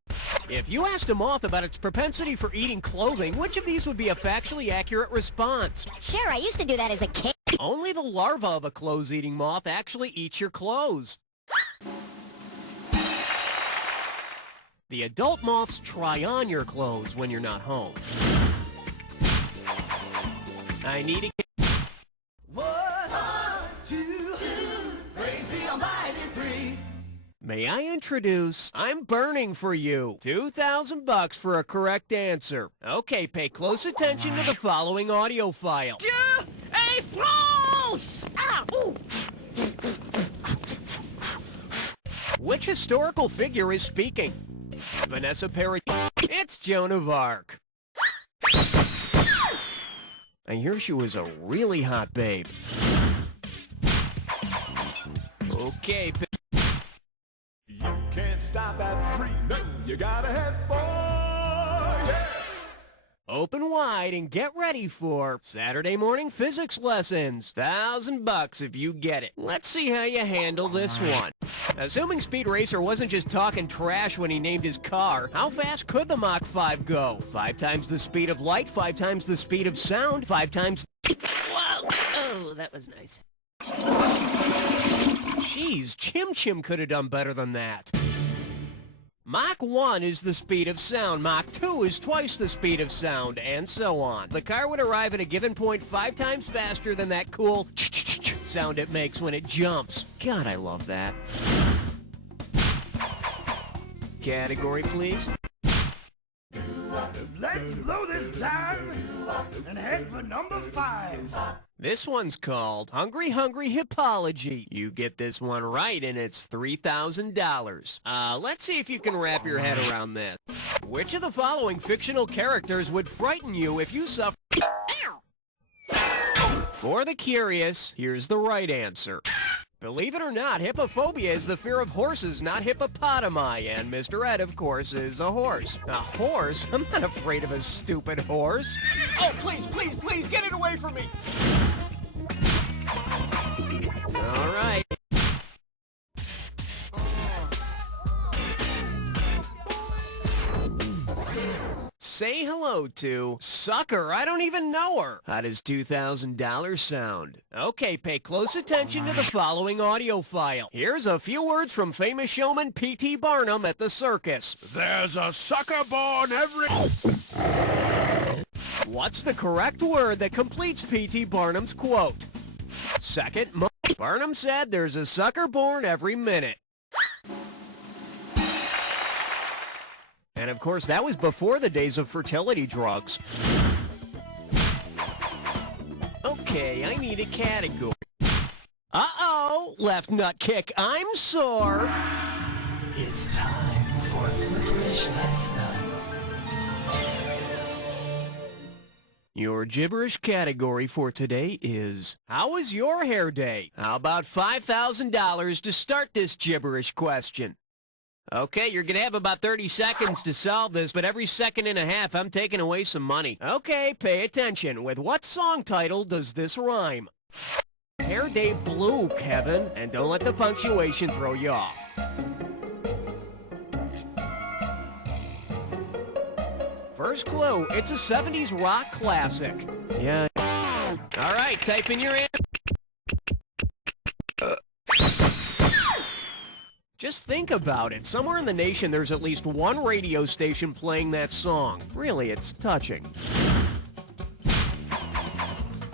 If you asked a moth about its propensity for eating clothing, which of these would be a factually accurate response? Sure, I used to do that as a kid. Only the larva of a clothes-eating moth actually eats your clothes. The adult moths try on your clothes when you're not home. I need a... 1, 2, praise the almighty 3. May I introduce... I'm burning for you. $2,000 for a correct answer. Okay, pay close attention to the following audio file. A France! Ah, ooh. Which historical figure is speaking? Vanessa Paradis. It's Joan of Arc. I hear she was a really hot babe. Okay. You can't stop at 3, no, you gotta head for, yeah! Open wide and get ready for Saturday morning physics lessons. $1,000 if you get it. Let's see how you handle this one. Assuming Speed Racer wasn't just talking trash when he named his car, how fast could the Mach 5 go? 5 times the speed of light, 5 times the speed of sound, 5 times... Whoa! Oh, that was nice. Jeez, Chim Chim could have done better than that. Mach 1 is the speed of sound, Mach 2 is twice the speed of sound, and so on. The car would arrive at a given point 5 times faster than that cool sound it makes when it jumps. God, I love that. Category, please. Let's blow this time and head for number 5. This one's called Hungry Hungry Hippology. You get this one right and it's $3,000. Let's see if you can wrap your head around this. Which of the following fictional characters would frighten you if you suffer... For the curious, here's the right answer. Believe it or not, hippophobia is the fear of horses, not hippopotami, and Mr. Ed, of course, is a horse. A horse? I'm not afraid of a stupid horse. Oh, please, please, please, get it away from me! All right. Say hello to Sucker. I don't even know her. How does $2,000 sound? Okay, pay close attention to the following audio file. Here's a few words from famous showman P.T. Barnum at the circus. There's a sucker born every... What's the correct word that completes P.T. Barnum's quote? Second, Barnum said there's a sucker born every minute. And of course, that was before the days of fertility drugs. Okay, I need a category. Uh-oh! Left nut kick, I'm sore! It's time for a flickerish lesson. Your gibberish category for today is, how was your hair day? How about $5,000 to start this gibberish question? Okay, you're gonna have about 30 seconds to solve this, but every second and a half, I'm taking away some money. Okay, pay attention. With what song title does this rhyme? Hair Day Blue, Kevin, and don't let the punctuation throw you off. First clue, it's a 70s rock classic. Yeah. All right, type in your answer. Just think about it. Somewhere in the nation, there's at least one radio station playing that song. Really, it's touching.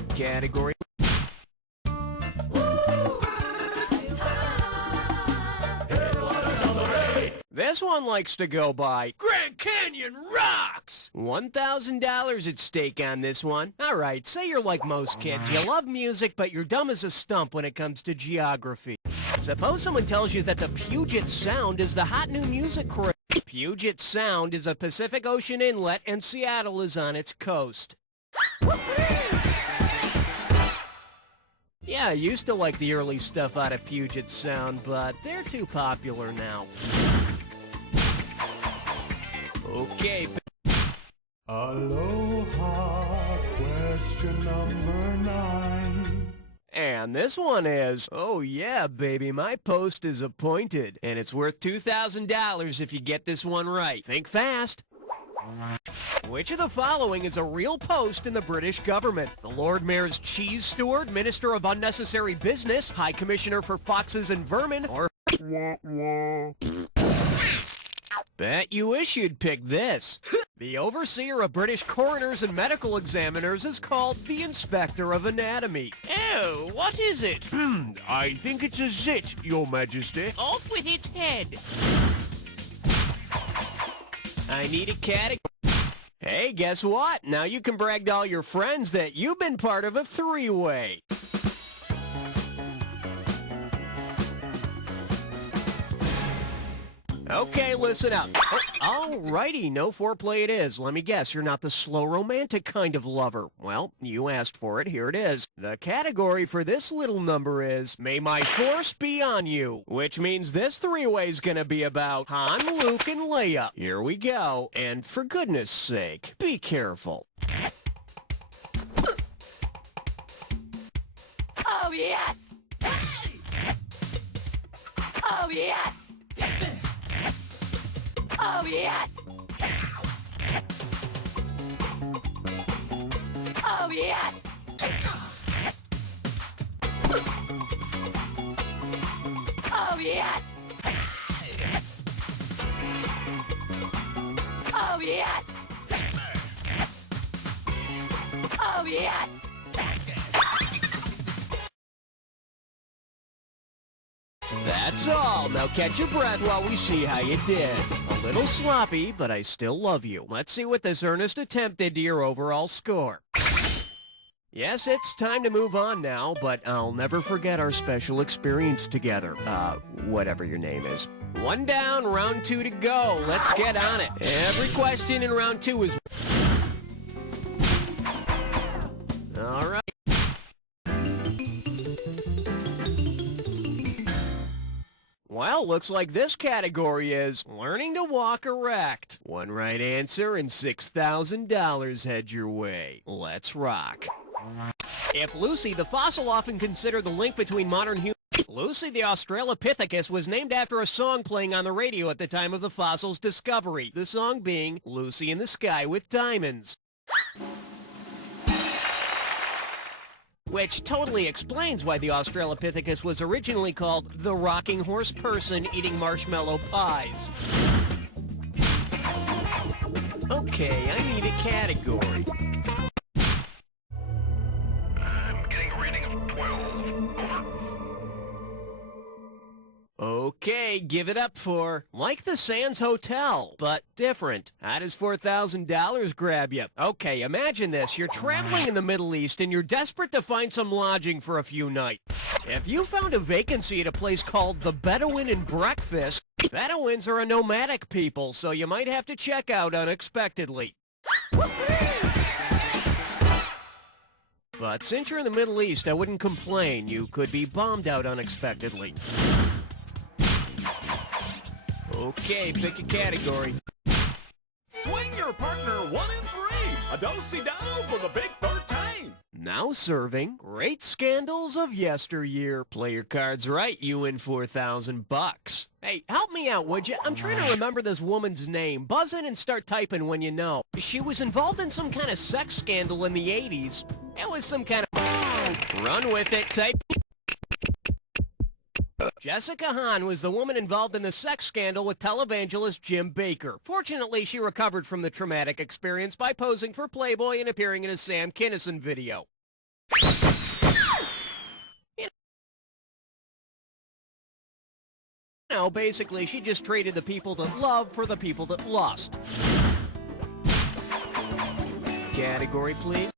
Category. This one likes to go by Grand Canyon Rocks! $1,000 at stake on this one. Alright, say you're like most kids. You love music, but you're dumb as a stump when it comes to geography. Suppose someone tells you that the Puget Sound is the hot new music craze. Puget Sound is a Pacific Ocean inlet, and Seattle is on its coast. Yeah, I used to like the early stuff out of Puget Sound, but they're too popular now. Okay. Aloha, question number 9. And this one is, oh yeah, baby, my post is appointed. And it's worth $2,000 if you get this one right. Think fast. Which of the following is a real post in the British government? The Lord Mayor's Cheese Steward, Minister of Unnecessary Business, High Commissioner for Foxes and Vermin, or... Bet you wish you'd pick this. The overseer of British coroners and medical examiners is called the Inspector of Anatomy. Oh, what is it? I think it's a zit, Your Majesty. Off with its head. I need a category. Hey, guess what? Now you can brag to all your friends that you've been part of a three-way. Okay, listen up. Alrighty, no foreplay it is. Let me guess, you're not the slow romantic kind of lover. Well, you asked for it, here it is. The category for this little number is, May My Force Be On You, which means this three-way's gonna be about Han, Luke, and Leia. Here we go, and for goodness sake, be careful. Oh, yes! Oh, yes! Oh, yes! Oh, yes! Oh, yes! Oh, yes! Oh, yes! That's all. Now catch your breath while we see how you did. A little sloppy, but I still love you. Let's see what this earnest attempt did to your overall score. Yes, it's time to move on now, but I'll never forget our special experience together. Whatever your name is. One down, round 2 to go. Let's get on it. Every question in round 2 is... All right. Well, looks like this category is learning to walk erect. One right answer and $6,000 head your way. Let's rock. If Lucy, the fossil often considered the link between modern humans... Lucy the Australopithecus was named after a song playing on the radio at the time of the fossil's discovery. The song being Lucy in the Sky with Diamonds. Which totally explains why the Australopithecus was originally called the rocking horse person eating marshmallow pies. Okay, I need a category. I'm getting a reading of 12. Over. Okay, give it up for Like the Sands Hotel, but different. How does $4,000 grab you? Okay, imagine this. You're traveling in the Middle East and you're desperate to find some lodging for a few nights. If you found a vacancy at a place called the Bedouin and Breakfast, Bedouins are a nomadic people, so you might have to check out unexpectedly. But since you're in the Middle East, I wouldn't complain. You could be bombed out unexpectedly. Okay, pick a category. Swing your partner 1 and 3. A do-si-do for the big 13. Now serving great scandals of yesteryear. Play your cards right, you win $4,000. Hey, help me out, would you? I'm trying to remember this woman's name. Buzz in and start typing when you know. She was involved in some kind of sex scandal in the 80s. It was some kind of... Run with it, type. Jessica Hahn was the woman involved in the sex scandal with televangelist Jim Baker. Fortunately, she recovered from the traumatic experience by posing for Playboy and appearing in a Sam Kinison video. No, basically, she just traded the people that love for the people that lust. Category, please.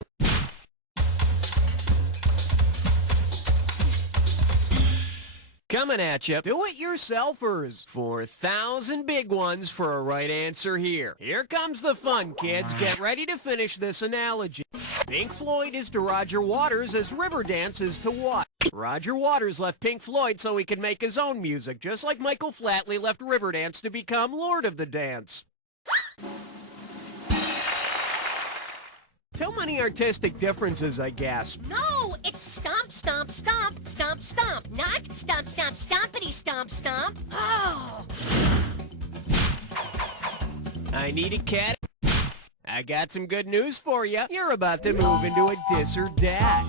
Coming at you, do-it-yourselfers. 4,000 big ones for a right answer here. Here comes the fun, kids. Get ready to finish this analogy. Pink Floyd is to Roger Waters as Riverdance is to what? Roger Waters left Pink Floyd so he could make his own music, just like Michael Flatley left Riverdance to become Lord of the Dance. Too many artistic differences, I guess. No, it's stomp, stomp, stomp, stomp, stomp. Not stomp, stomp, stompity, stomp, stomp. Oh. I need a cat. I got some good news for you. You're about to move into a dis or dat.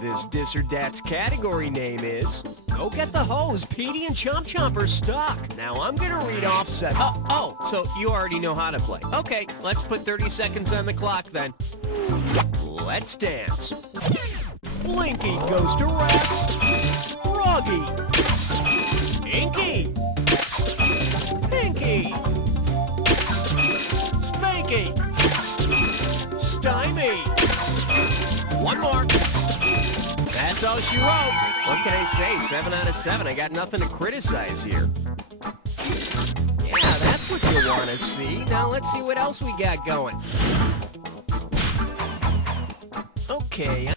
This dis or dat's category name is Go Get the Hose, Petey and Chomp Chomp are stuck. Now I'm gonna read off set. Oh, so you already know how to play. Okay, let's put 30 seconds on the clock then. Let's dance. Blinky goes to rest. Froggy. Inky. Pinky. Spanky. Stymie. One more. That's all she wrote. What can I say? 7 out of 7. I got nothing to criticize here. Yeah, that's what you want to see. Now let's see what else we got going. Okay.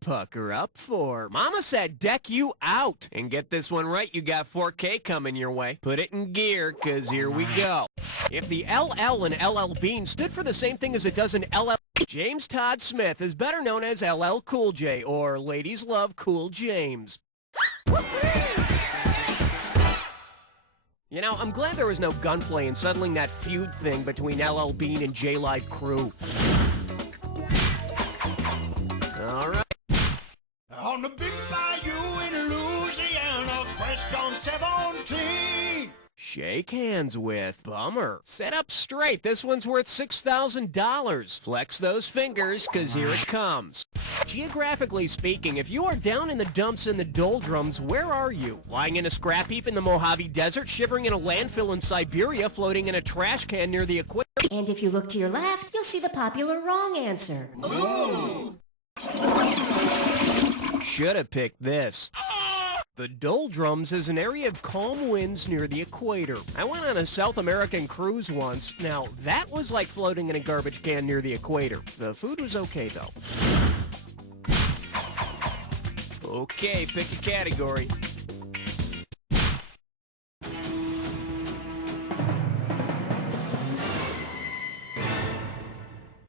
Pucker up for Mama Said Deck You Out. And get this one right, you got 4K coming your way. Put it in gear, cause here we go. If the LL in LL Bean stood for the same thing as it does in LL, James Todd Smith is better known as LL Cool J, or ladies love Cool James. You know, I'm glad there was no gunplay in settling that feud thing between LL Bean and J-Live Crew. All right. On the big bayou in Louisiana, crest on 17. Shake hands with. Bummer. Set up straight. This one's worth $6,000. Flex those fingers, cause here it comes. Geographically speaking, if you are down in the dumps in the doldrums, where are you? Lying in a scrap heap in the Mojave Desert, shivering in a landfill in Siberia, floating in a trash can near the equator? And if you look to your left, you'll see the popular wrong answer. Ooh. Should have picked this. The doldrums is an area of calm winds near the equator. I went on a South American cruise once. Now, that was like floating in a garbage can near the equator. The food was okay, though. Okay, pick a category.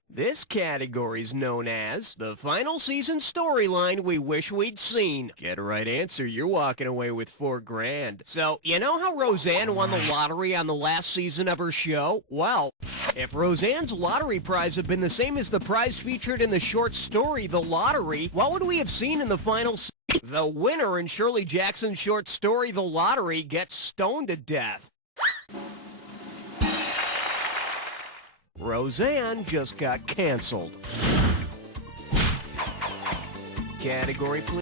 This category's known as the final season storyline we wish we'd seen. Get a right answer, you're walking away with $4,000. So, you know how Roseanne won the lottery on the last season of her show? Well, if Roseanne's lottery prize had been the same as the prize featured in the short story, The Lottery, what would we have seen in the final season? The winner in Shirley Jackson's short story, The Lottery, gets stoned to death. Roseanne just got canceled. Category, please.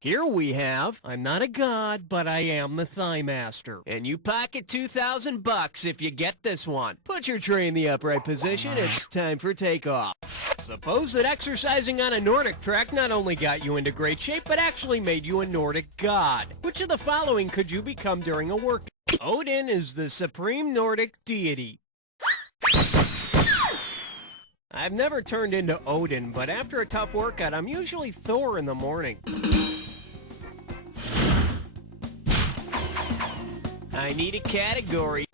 Here we have, I'm not a god, but I am the Thigh Master. And you pocket $2,000 if you get this one. Put your tray in the upright position, it's time for takeoff. Suppose that exercising on a Nordic trek not only got you into great shape, but actually made you a Nordic god. Which of the following could you become during a workout? Odin is the supreme Nordic deity. I've never turned into Odin, but after a tough workout, I'm usually Thor in the morning. I need a category.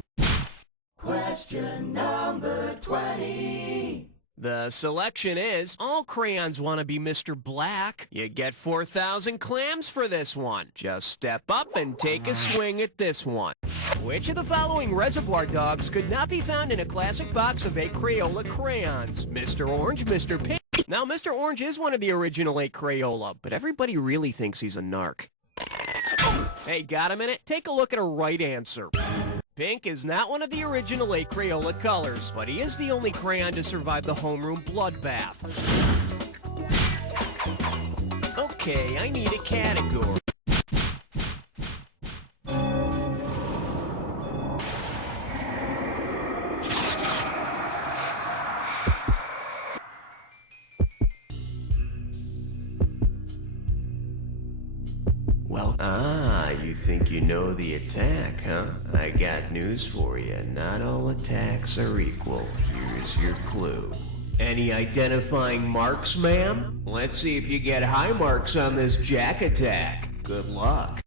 Question number 20. The selection is, all crayons want to be Mr. Black. You get 4,000 clams for this one. Just step up and take a swing at this one. Which of the following Reservoir Dogs could not be found in a classic box of 8 Crayola crayons? Mr. Orange, Mr. Pink. Now, Mr. Orange is one of the original 8 Crayola, but everybody really thinks he's a narc. Hey, got a minute? Take a look at a right answer. Pink is not one of the original 8 Crayola colors, but he is the only crayon to survive the homeroom bloodbath. Okay, I need a category. Well, you think you know the attack, huh? I got news for you. Not all attacks are equal. Here's your clue. Any identifying marks, ma'am? Let's see if you get high marks on this jack attack. Good luck.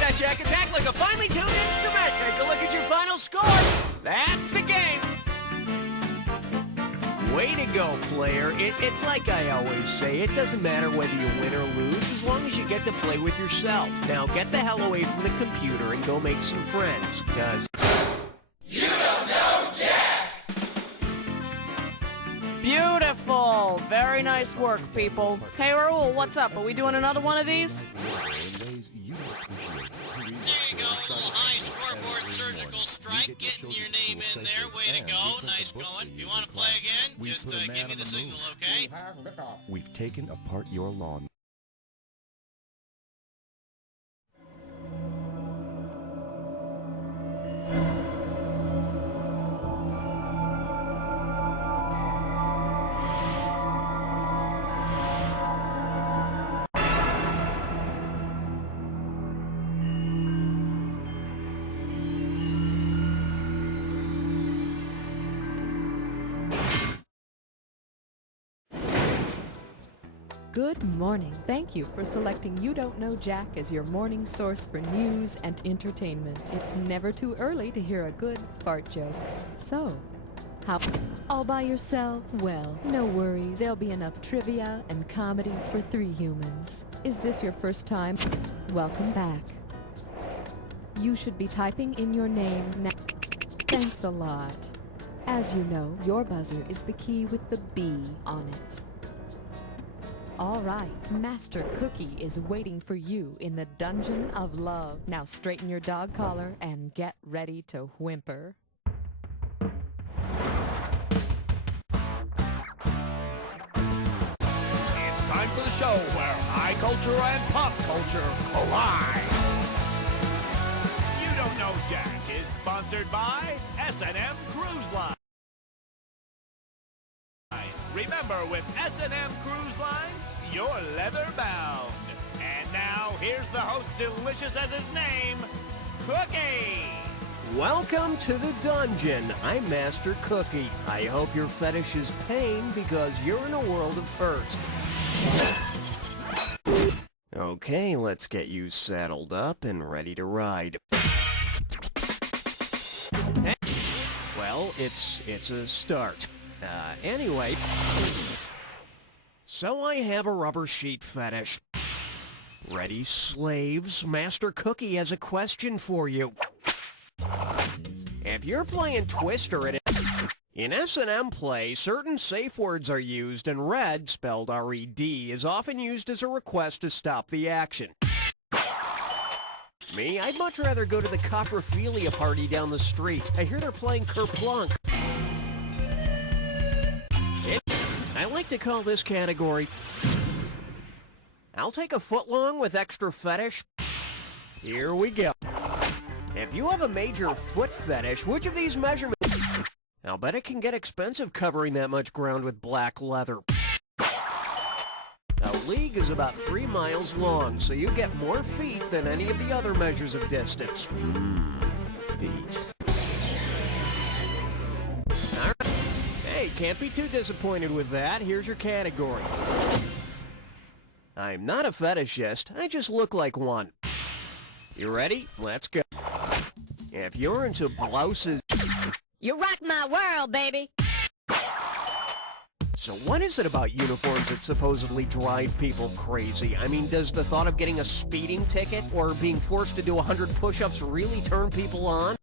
That jack attack like a finely tuned instrument. Take a look at your final score. That's the game. Way to go, player. It's like I always say, it doesn't matter whether you win or lose as long as you get to play with yourself. Now get the hell away from the computer and go make some friends, because You don't know Jack! Beautiful. Very nice work, people. Hey, Raul, what's up? Are we doing another one of these? There you go, a little high scoreboard surgical strike, getting your name in there. Way to go, nice going. If you want to play again, just give me the signal, okay? We've taken apart your lawn. Good morning. Thank you for selecting You Don't Know Jack as your morning source for news and entertainment. It's never too early to hear a good fart joke. So, how all by yourself? Well, no worries. There'll be enough trivia and comedy for 3 humans. Is this your first time? Welcome back. You should be typing in your name now. Thanks a lot. As you know, your buzzer is the key with the B on it. All right, Master Cookie is waiting for you in the Dungeon of Love. Now straighten your dog collar and get ready to whimper. It's time for the show where high culture and pop culture collide. You Don't Know Jack is sponsored by S&M Cruise Line. Remember, with S&M Cruise Lines, you're leather bound. And now, here's the host, delicious as his name, Cookie. welcome to the dungeon. I'm Master Cookie. I hope your fetish is pain because you're in a world of hurt. Okay, let's get you saddled up and ready to ride. Well, it's a start. Anyway, so I have a rubber sheet fetish. Ready, slaves? Master Cookie has a question for you. If you're playing Twister in S&M play, certain safe words are used, and red, spelled R-E-D, is often used as a request to stop the action. Me, I'd much rather go to the coprophilia party down the street. I hear they're playing Kerplunk. I like to call this category, I'll take a footlong with extra fetish. Here we go. If you have a major foot fetish, which of these measurements... I'll bet it can get expensive covering that much ground with black leather. A league is about 3 miles long, so you get more feet than any of the other measures of distance. Feet. All right. Hey, can't be too disappointed with that. Here's your category. I'm not a fetishist, I just look like one. You ready? Let's go. If you're into blouses... You rock my world, baby! So what is it about uniforms that supposedly drive people crazy? I mean, does the thought of getting a speeding ticket or being forced to do 100 push-ups really turn people on?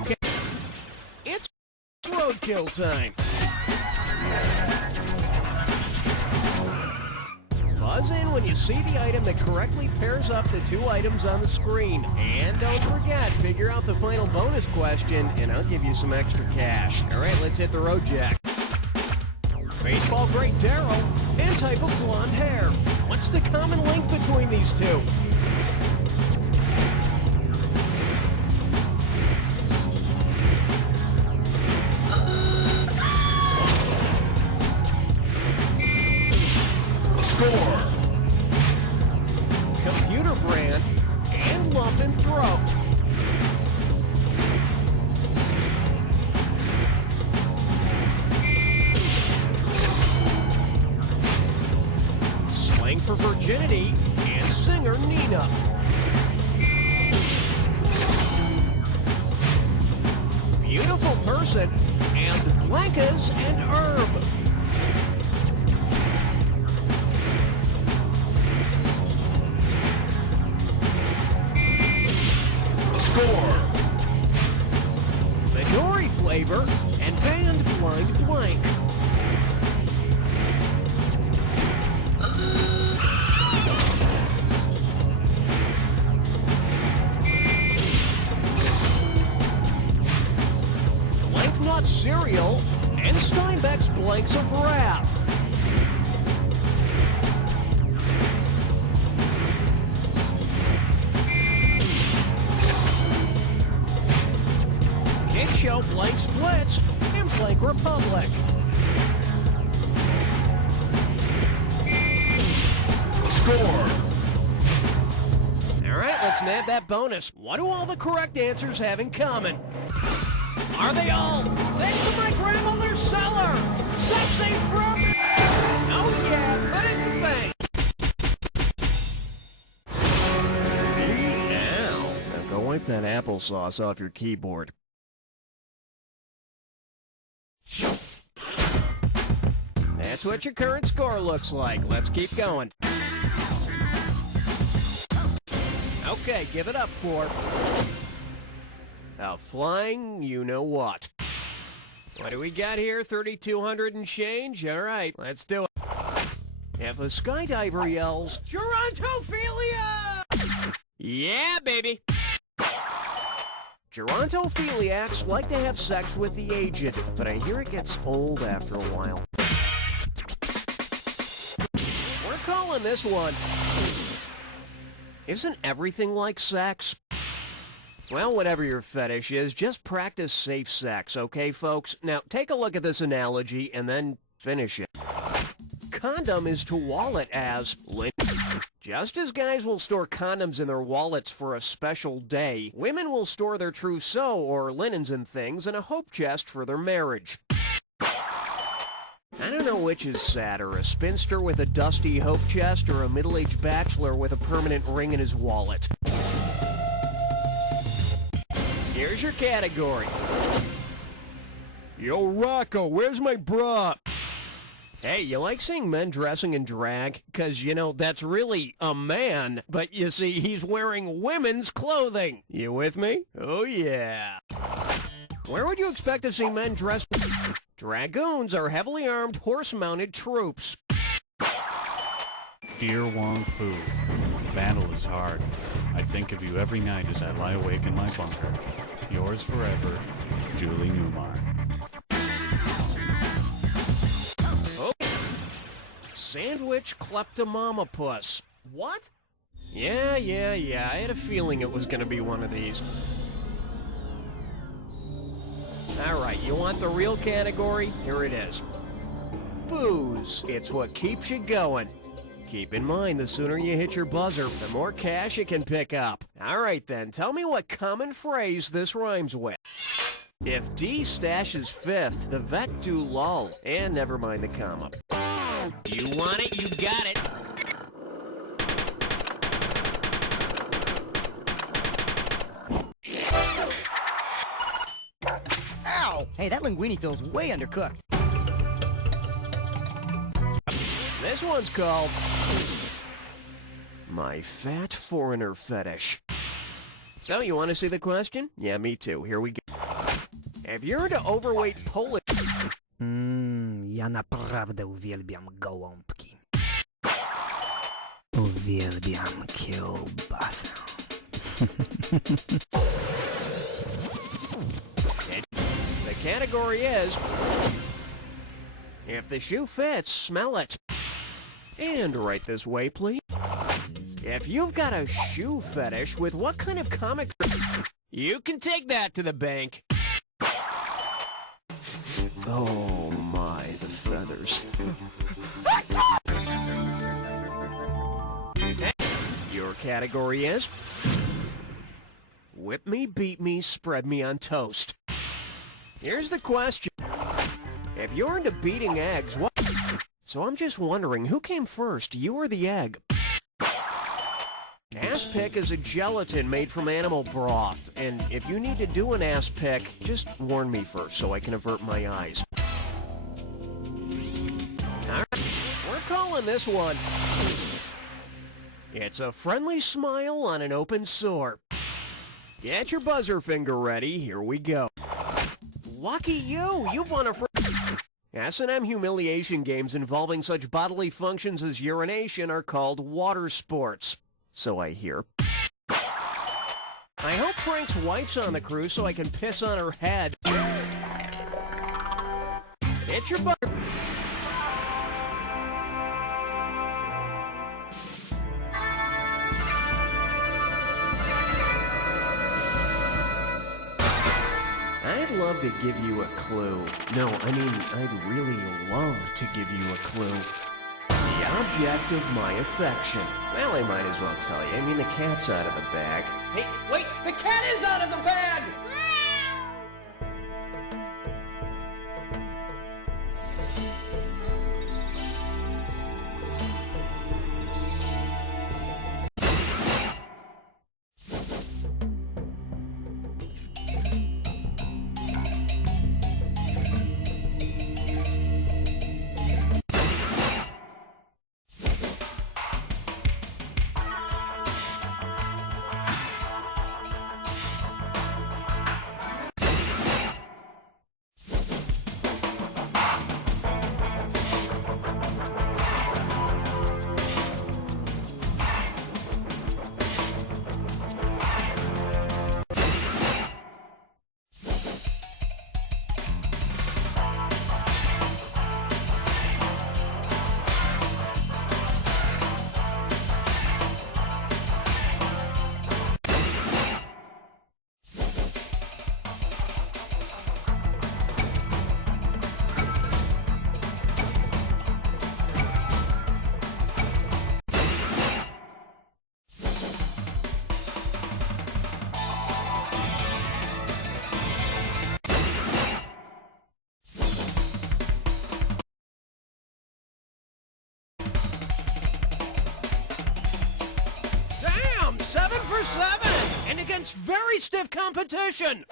Okay. It's roadkill time. Buzz in when you see the item that correctly pairs up the 2 items on the screen. And don't forget, figure out the final bonus question, and I'll give you some extra cash. All right, let's hit the road, Jack. Baseball great Darryl, and type of blonde hair. What's the common link between these two? Score. Computer brand and lump and throat. Slang for virginity and singer Nina. Beautiful person and blancas and herb. Score. Midori flavor and band blind blank. Blank nut cereal and Steinbeck's blanks of wrath. Show blank splits and blank republic. Score. All right, let's nab that bonus. What do all the correct answers have in common? Are they all thanks to my grandmother's cellar? Sex ain't broken. Oh yeah, put it in the bank. Now go wipe that applesauce off your keyboard. That's what your current score looks like. Let's keep going. Okay, give it up for... flying you-know-what. What do we got here? 3,200 and change? All right, let's do it. If a skydiver yells, Gerontophilia! Yeah, baby! Gerontophiliacs like to have sex with the aged, but I hear it gets old after a while. We're calling this one, Isn't everything like sex? Well, whatever your fetish is, just practice safe sex, okay, folks? Now, take a look at this analogy and then finish it. Condom is to wallet as linen. Just as guys will store condoms in their wallets for a special day, women will store their trousseau or linens and things in a hope chest for their marriage. I don't know which is sadder, a spinster with a dusty hope chest or a middle-aged bachelor with a permanent ring in his wallet. Here's your category. Yo, Rocco, where's my bra? Hey, you like seeing men dressing in drag? 'Cause, you know, that's really a man, but you see, he's wearing women's clothing. You with me? Oh, yeah. Where would you expect to see men dressed? Dragoons are heavily armed, horse-mounted troops. Dear Wong Fu, battle is hard. I think of you every night as I lie awake in my bunker. Yours forever, Julie Newmar. Oh. Sandwich kleptomamapus. What? Yeah. I had a feeling it was going to be one of these. All right, you want the real category? Here it is. Booze. It's what keeps you going. Keep in mind, the sooner you hit your buzzer, the more cash it can pick up. All right, then, tell me what common phrase this rhymes with. If D stashes fifth, the vet do lull. And never mind the comma. You want it, you got it. Ow! Hey, that linguine feels way undercooked. This one's called My Fat Foreigner Fetish. So, you want to see the question? Yeah, me too. Here we go. If you're into overweight Polish... Ja naprawdę uwielbiam gołąbki. Uwielbiam kiełbasę. The category is... If the shoe fits, smell it. And right this way, please. If you've got a shoe fetish, with what kind of comic... You can take that to the bank. Oh my, the feathers. Your category is... Whip me, beat me, spread me on toast. Here's the question. If you're into beating eggs, what... So I'm just wondering, who came first, you or the egg? Ass pick is a gelatin made from animal broth, and if you need to do an ass pick, just warn me first so I can avert my eyes. Alright, we're calling this one. It's a friendly smile on an open sore. Get your buzzer finger ready, here we go. Lucky you! You've won a S&M humiliation games involving such bodily functions as urination are called water sports. So I hear. I hope Frank's wife's on the cruise so I can piss on her head. Hit your buzzer. I'd love to give you a clue. No, I mean, I'd really love to give you a clue. The object of my affection. Well, I might as well tell you. I mean, the cat's out of the bag. Hey, wait! The cat is out of the bag! Damn! 7 for 7! And against very stiff competition!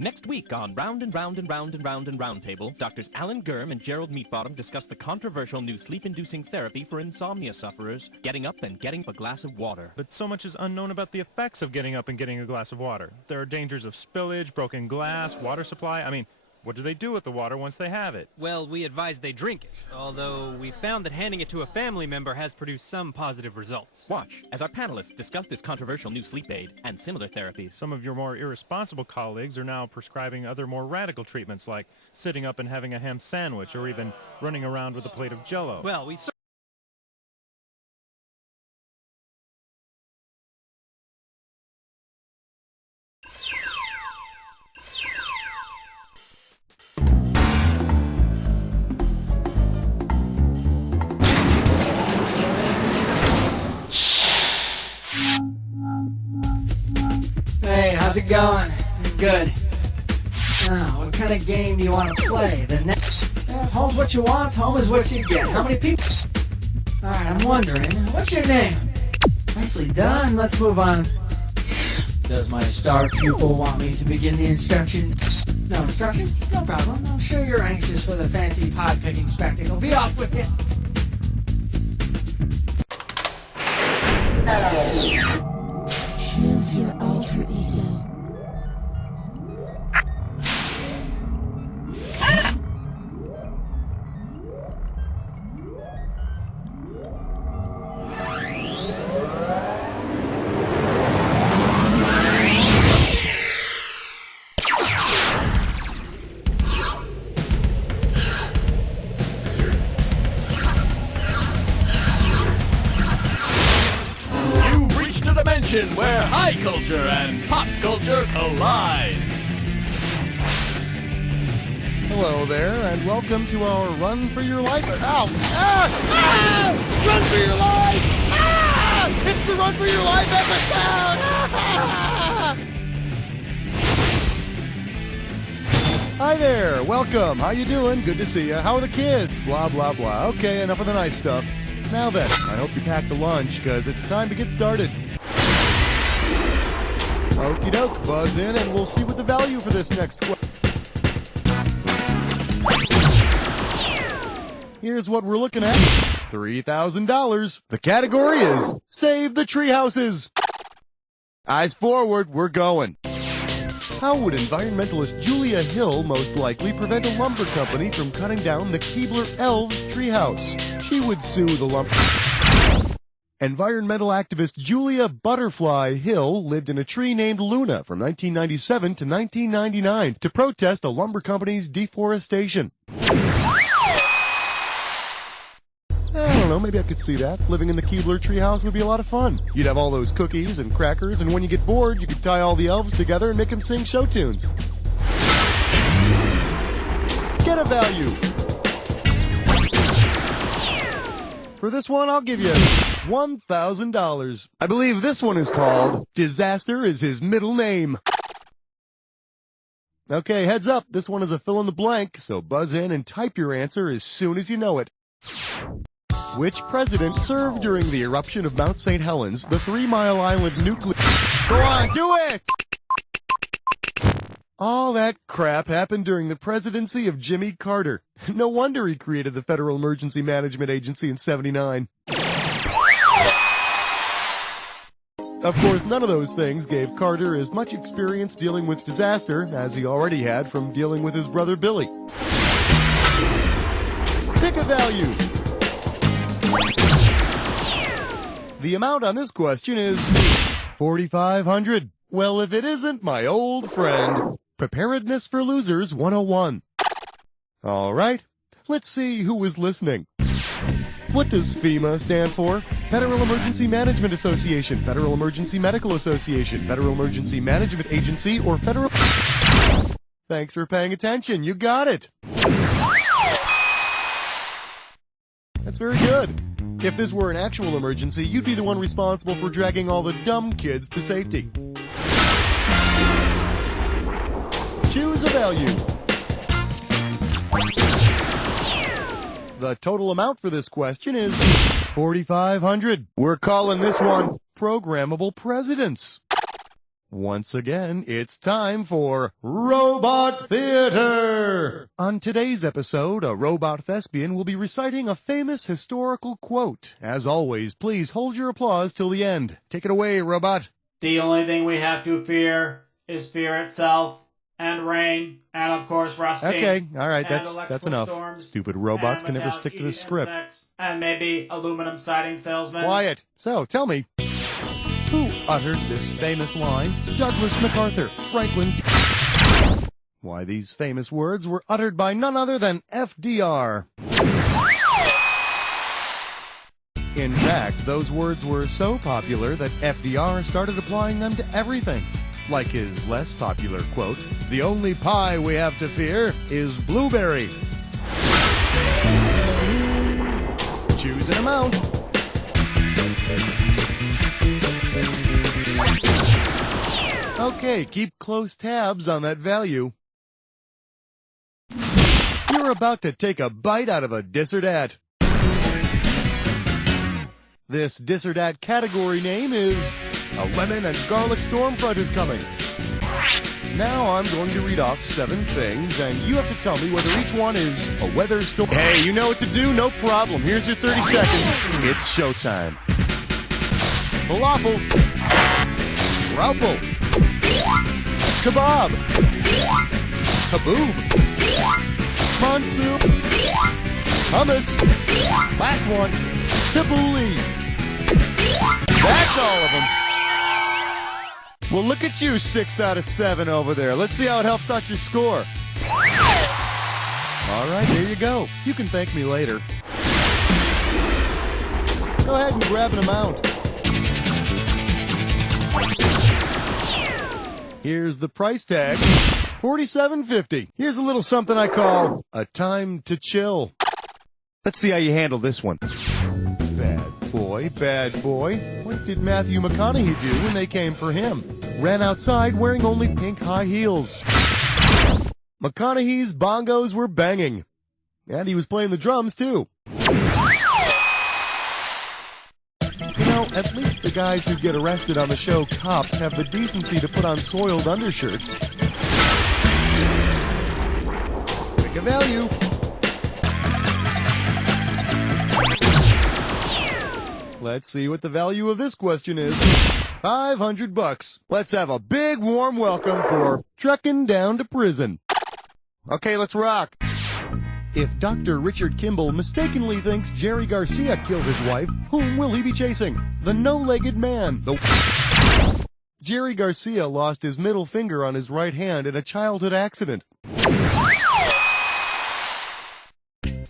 Next week on Round and Round and Round and Round and Roundtable, Doctors Alan Gurm and Gerald Meatbottom discuss the controversial new sleep-inducing therapy for insomnia sufferers, getting up and getting a glass of water. But so much is unknown about the effects of getting up and getting a glass of water. There are dangers of spillage, broken glass, water supply. I mean, what do they do with the water once they have it? Well, we advise they drink it, although we found that handing it to a family member has produced some positive results. Watch as our panelists discuss this controversial new sleep aid and similar therapies. Some of your more irresponsible colleagues are now prescribing other more radical treatments like sitting up and having a ham sandwich or even running around with a plate of Jell-O. Well, we Hey, how's it going? Good. Now, what kind of game do you want to play? The next... home's what you want, home is what you get. How many people? Alright, I'm wondering, what's your name? Nicely done, let's move on. Does my star pupil want me to begin the instructions? No instructions? No problem. I'm sure you're anxious for the fancy pod-picking spectacle. Be off with you. Choose your alter ego. Where high culture and pop culture collide. Hello there, and welcome to our Run for Your Life. Ow! Ah! Ah! Run for your life! Ah! It's the Run for Your Life episode! Ah! Hi there, welcome. How you doing? Good to see you. How are the kids? Blah, blah, blah. Okay, enough of the nice stuff. Now then, I hope you packed a lunch, because it's time to get started. Okie doke, buzz in and we'll see what the value for this next question. Here's what we're looking at. $3,000. The category is Save the Treehouses. Eyes forward, we're going. How would environmentalist Julia Hill most likely prevent a lumber company from cutting down the Keebler Elves treehouse? She would sue the lumber... Environmental activist Julia Butterfly Hill lived in a tree named Luna from 1997 to 1999 to protest a lumber company's deforestation. I don't know, maybe I could see that. Living in the Keebler treehouse would be a lot of fun. You'd have all those cookies and crackers, and when you get bored, you could tie all the elves together and make them sing show tunes. Get a value. For this one, I'll give you $1,000. I believe this one is called Disaster is His Middle Name. Okay, heads up. This one is a fill in the blank, so buzz in and type your answer as soon as you know it. Which president served during the eruption of Mount St. Helens, the 3 Mile Island nuclear... Go on, do it! All that crap happened during the presidency of Jimmy Carter. No wonder he created the Federal Emergency Management Agency in '79. Of course, none of those things gave Carter as much experience dealing with disaster as he already had from dealing with his brother Billy. Pick a value. The amount on this question is $4,500. Well, if it isn't my old friend, Preparedness for Losers 101. All right, let's see who is listening. What does FEMA stand for? Federal Emergency Management Association, Federal Emergency Medical Association, Federal Emergency Management Agency, or Federal... Thanks for paying attention. You got it. That's very good. If this were an actual emergency, you'd be the one responsible for dragging all the dumb kids to safety. Choose a value. The total amount for this question is $4,500. We're calling this one Programmable Presidents. Once again, it's time for Robot Theater! On today's episode, a robot thespian will be reciting a famous historical quote. As always, please hold your applause till the end. Take it away, Robot. The only thing we have to fear is fear itself, and rain, and of course rusting. Okay, alright, that's enough. Storms, Stupid robots can never stick to the script. Insects, and maybe aluminum siding salesmen. Quiet. So, tell me, who uttered this famous line? Douglas MacArthur, Franklin. Why, these famous words were uttered by none other than FDR. In fact, those words were so popular that FDR started applying them to everything. Like his less popular quote, "The only pie we have to fear is blueberry." Choose an amount. Okay, keep close tabs on that value. You're about to take a bite out of a disserdat. This disserdat category name is "A Lemon and Garlic Storm Front is Coming." Now I'm going to read off 7 things, and you have to tell me whether each one is a weather storm. Hey, you know what to do? No problem. Here's your 30 seconds. It's showtime. Falafel. Raffle. Kebab. Kaboob. Monsoon. Hummus. Last one. Tivoli. That's all of them. Well, look at you, 6 out of 7 over there. Let's see how it helps out your score. All right, there you go. You can thank me later. Go ahead and grab an amount. Here's the price tag, $47.50. Here's a little something I call a time to chill. Let's see how you handle this one. Bad boy. What did Matthew McConaughey do when they came for him? Ran outside wearing only pink high heels. McConaughey's bongos were banging. And he was playing the drums, too. You know, at least the guys who get arrested on the show Cops have the decency to put on soiled undershirts. Pick a value. Let's see what the value of this question is. $500. Let's have a big warm welcome for Trekking Down to Prison. Okay, let's rock. If Dr. Richard Kimball mistakenly thinks Jerry Garcia killed his wife, whom will he be chasing? The no-legged man. Jerry Garcia lost his middle finger on his right hand in a childhood accident.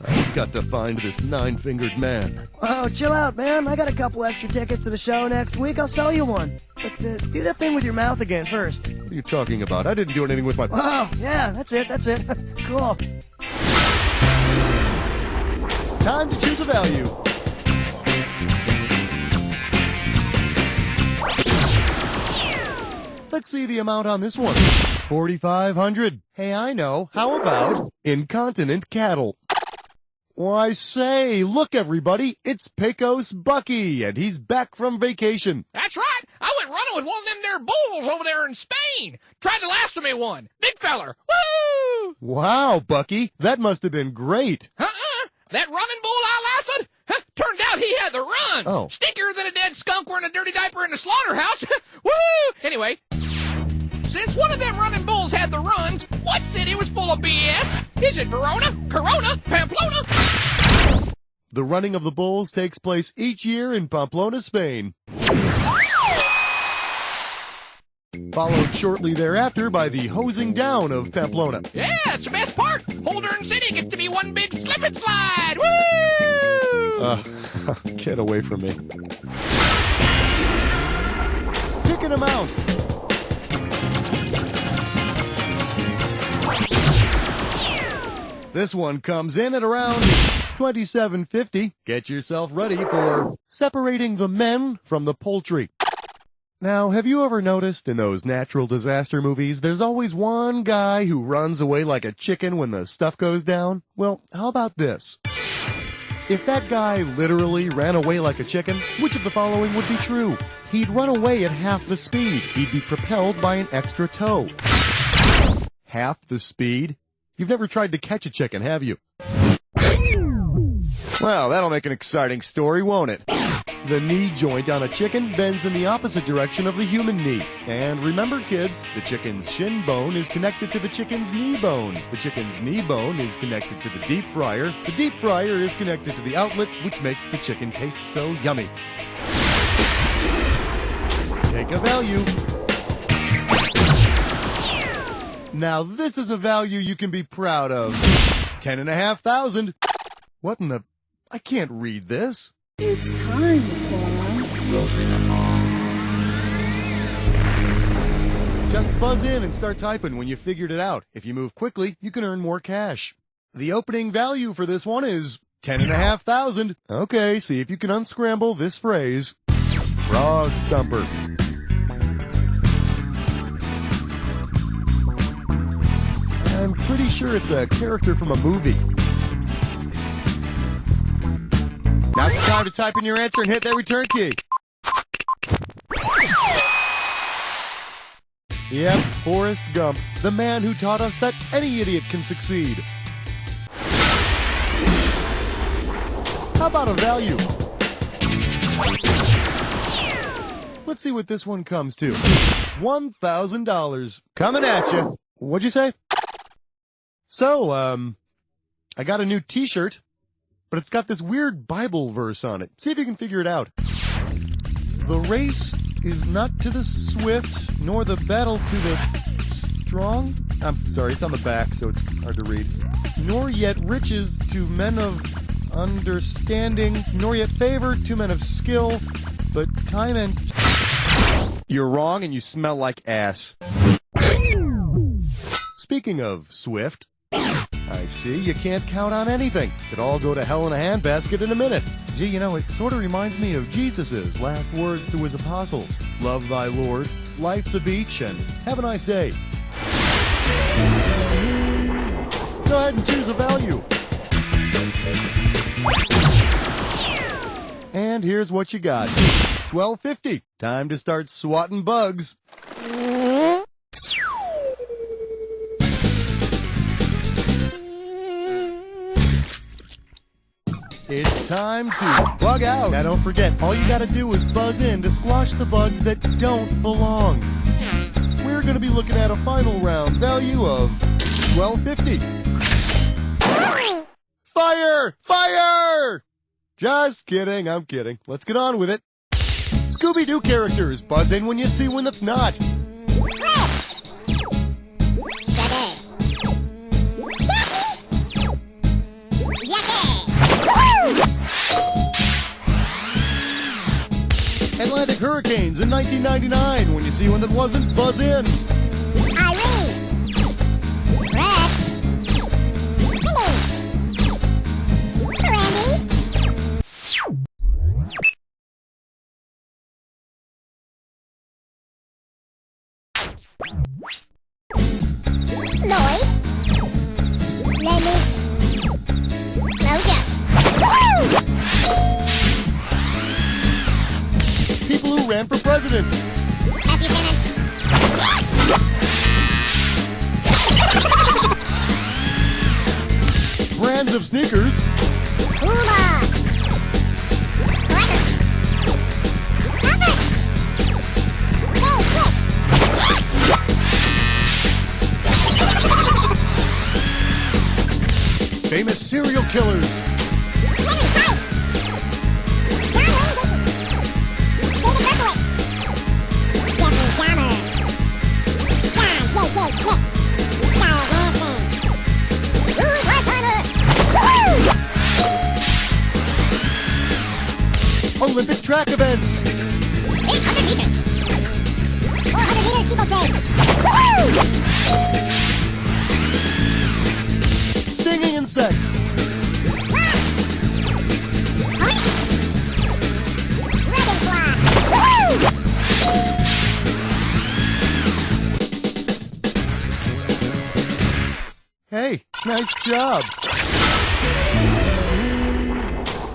I've got to find this 9-fingered man. Oh, chill out, man. I got a couple extra tickets to the show next week. I'll sell you one. But do that thing with your mouth again first. What are you talking about? I didn't do anything with my... Oh, yeah, that's it. Cool. Time to choose a value. Let's see the amount on this one. $4,500. Hey, I know. How about incontinent cattle? Why, say, look, everybody, it's Pecos Bucky, and he's back from vacation. That's right. I went running with one of them there bulls over there in Spain. Tried to lasso me one. Big feller. Woo! Wow, Bucky, that must have been great. That running bull I lassoed? Turned out he had the runs. Oh. Stinkier than a dead skunk wearing a dirty diaper in the slaughterhouse. Woo! Anyway, since one of them running bulls had the runs, what city was full of BS? Is it Verona, Corona, Pamplona? The running of the bulls takes place each year in Pamplona, Spain. Followed shortly thereafter by the hosing down of Pamplona. Yeah, it's the best part. Whole darn city gets to be one big slip and slide. Woo! Get away from me. Pick an amount. This one comes in at around $27.50. Get yourself ready for separating the men from the poultry. Now, have you ever noticed in those natural disaster movies, there's always one guy who runs away like a chicken when the stuff goes down? Well, how about this? If that guy literally ran away like a chicken, which of the following would be true? He'd run away at half the speed. He'd be propelled by an extra toe. Half the speed? You've never tried to catch a chicken, have you? Well, that'll make an exciting story, won't it? The knee joint on a chicken bends in the opposite direction of the human knee. And remember, kids, the chicken's shin bone is connected to the chicken's knee bone. The chicken's knee bone is connected to the deep fryer. The deep fryer is connected to the outlet, which makes the chicken taste so yummy. Take a value. Now this is a value you can be proud of. 10,500. What in the... I can't read this. It's time for... Just buzz in and start typing when you figured it out. If you move quickly, you can earn more cash. The opening value for this one is 10,500. Okay, see if you can unscramble this phrase. Frog Stumper. I'm pretty sure it's a character from a movie. Now's the time to type in your answer and hit that return key. Yep, Forrest Gump, the man who taught us that any idiot can succeed. How about a value? Let's see what this one comes to. $1,000. Coming at you. What'd you say? So, I got a new t-shirt, but it's got this weird Bible verse on it. See if you can figure it out. The race is not to the swift, nor the battle to the strong. I'm sorry, it's on the back, so it's hard to read. Nor yet riches to men of understanding, nor yet favor to men of skill, but time and... You're wrong and you smell like ass. Speaking of swift, I see you can't count on anything. It'll all go to hell in a handbasket in a minute. Gee, you know, it sort of reminds me of Jesus's last words to his apostles. Love thy Lord, life's a beach, and have a nice day. Go ahead and choose a value. And here's what you got. $12.50. Time to start swatting bugs. It's time to bug out. Now don't forget, all you gotta do is buzz in to squash the bugs that don't belong. We're gonna be looking at a final round value of $12.50. Fire! Fire! Just kidding, I'm kidding. Let's get on with it. Scooby-Doo characters, buzz in when you see one that's not. Atlantic Hurricanes in 1999. When you see one that wasn't, buzz in. Irene. Rex. Randy. Lloyd. Lenny. Logan. People who ran for president. Happy minutes. Brands of sneakers. Puma. Crackers. Numbers. Hey, quick. Famous serial killers. Henry Price. John Wayne Gacy. David Berkowitz. Jeffrey Dahmer. John J.J. Smith. Charles Manson. Bruce Westheimer. Olympic track events. 800 meters. 400 meters steeplechase. Stinging insects. Hey, nice job.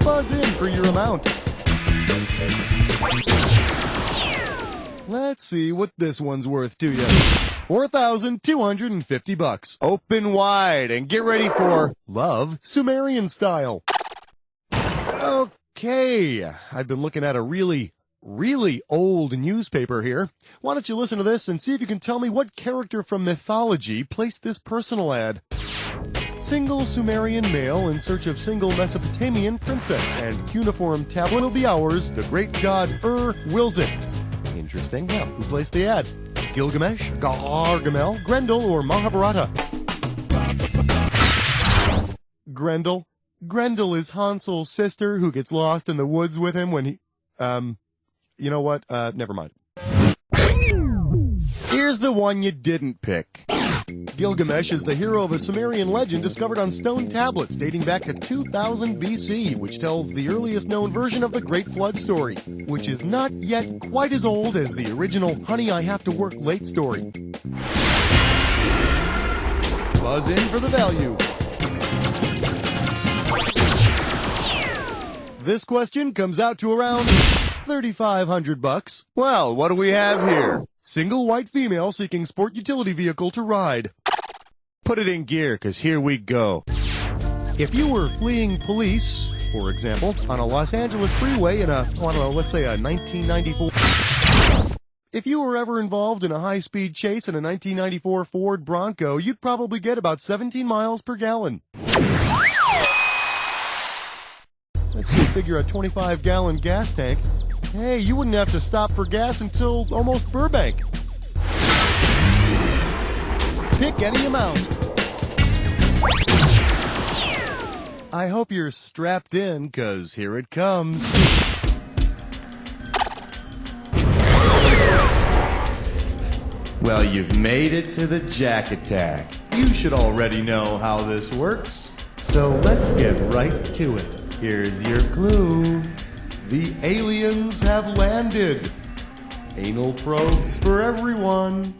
Buzz in for your amount. Let's see what this one's worth to you. $4,250. Open wide and get ready for Love Sumerian Style. Okay, I've been looking at a really old newspaper here. Why don't you listen to this and see if you can tell me what character from mythology placed this personal ad. Single Sumerian male in search of single Mesopotamian princess and cuneiform tablet will be ours. The great god wills it. Interesting. Now, who placed the ad? Gilgamesh, Gargamel, Grendel, or Mahabharata? Grendel. Grendel is Hansel's sister who gets lost in the woods with him when he... You know what? Never mind. Here's the one you didn't pick. Gilgamesh is the hero of a Sumerian legend discovered on stone tablets dating back to 2000 BC, which tells the earliest known version of the Great Flood story, which is not yet quite as old as the original Honey, I Have to Work Late story. Buzz in for the value. This question comes out to around $3,500. Well, what do we have here? Single white female seeking sport utility vehicle to ride. Put it in gear, 'cause here we go. If you were fleeing police, for example, on a Los Angeles freeway in a, let's say a 1994... If you were ever involved in a high-speed chase in a 1994 Ford Bronco, you'd probably get about 17 miles per gallon. Let's see, figure a 25-gallon gas tank. Hey, you wouldn't have to stop for gas until almost Burbank. Pick any amount. I hope you're strapped in, 'cause here it comes. Well, you've made it to the Jack Attack. You should already know how this works. So let's get right to it. Here's your clue. The aliens have landed. Anal probes for everyone.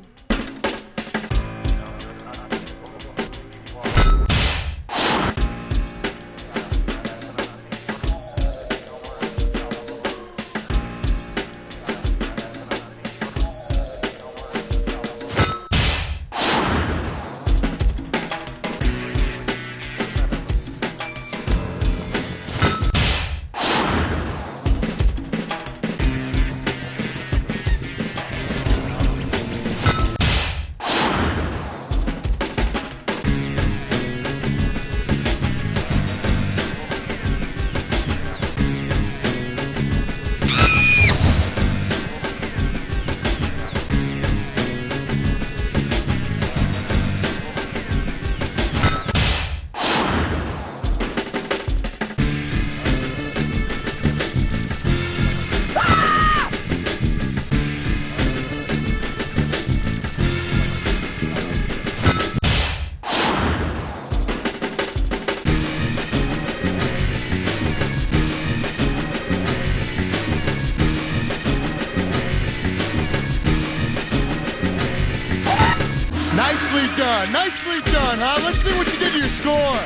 Nicely done, huh? Let's see what you did to your score.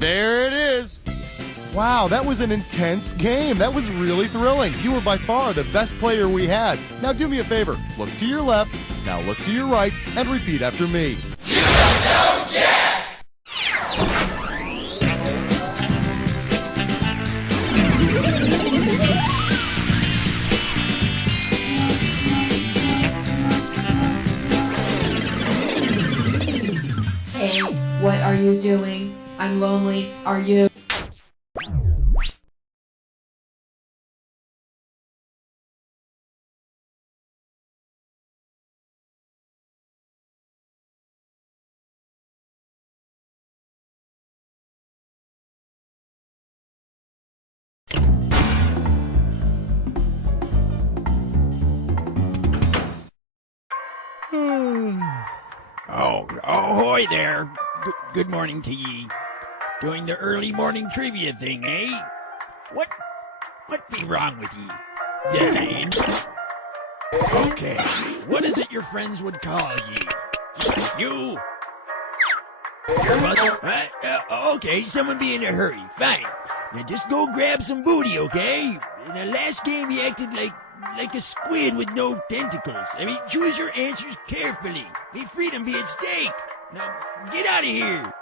There it is. Wow, that was an intense game. That was really thrilling. You were by far the best player we had. Now do me a favor. Look to your left, now look to your right, and repeat after me. You don't know Jack! Hey, what are you doing? I'm lonely. Are you? Oh, ahoy there. Good morning to ye. Doing the early morning trivia thing, eh? What be wrong with ye? Dead ain't. Okay, what is it your friends would call ye? You? Okay, someone be in a hurry. Fine. Now just go grab some booty, okay? In the last game, you acted like a squid with no tentacles. I mean, choose your answers carefully. May freedom be at stake. Now, get out of here.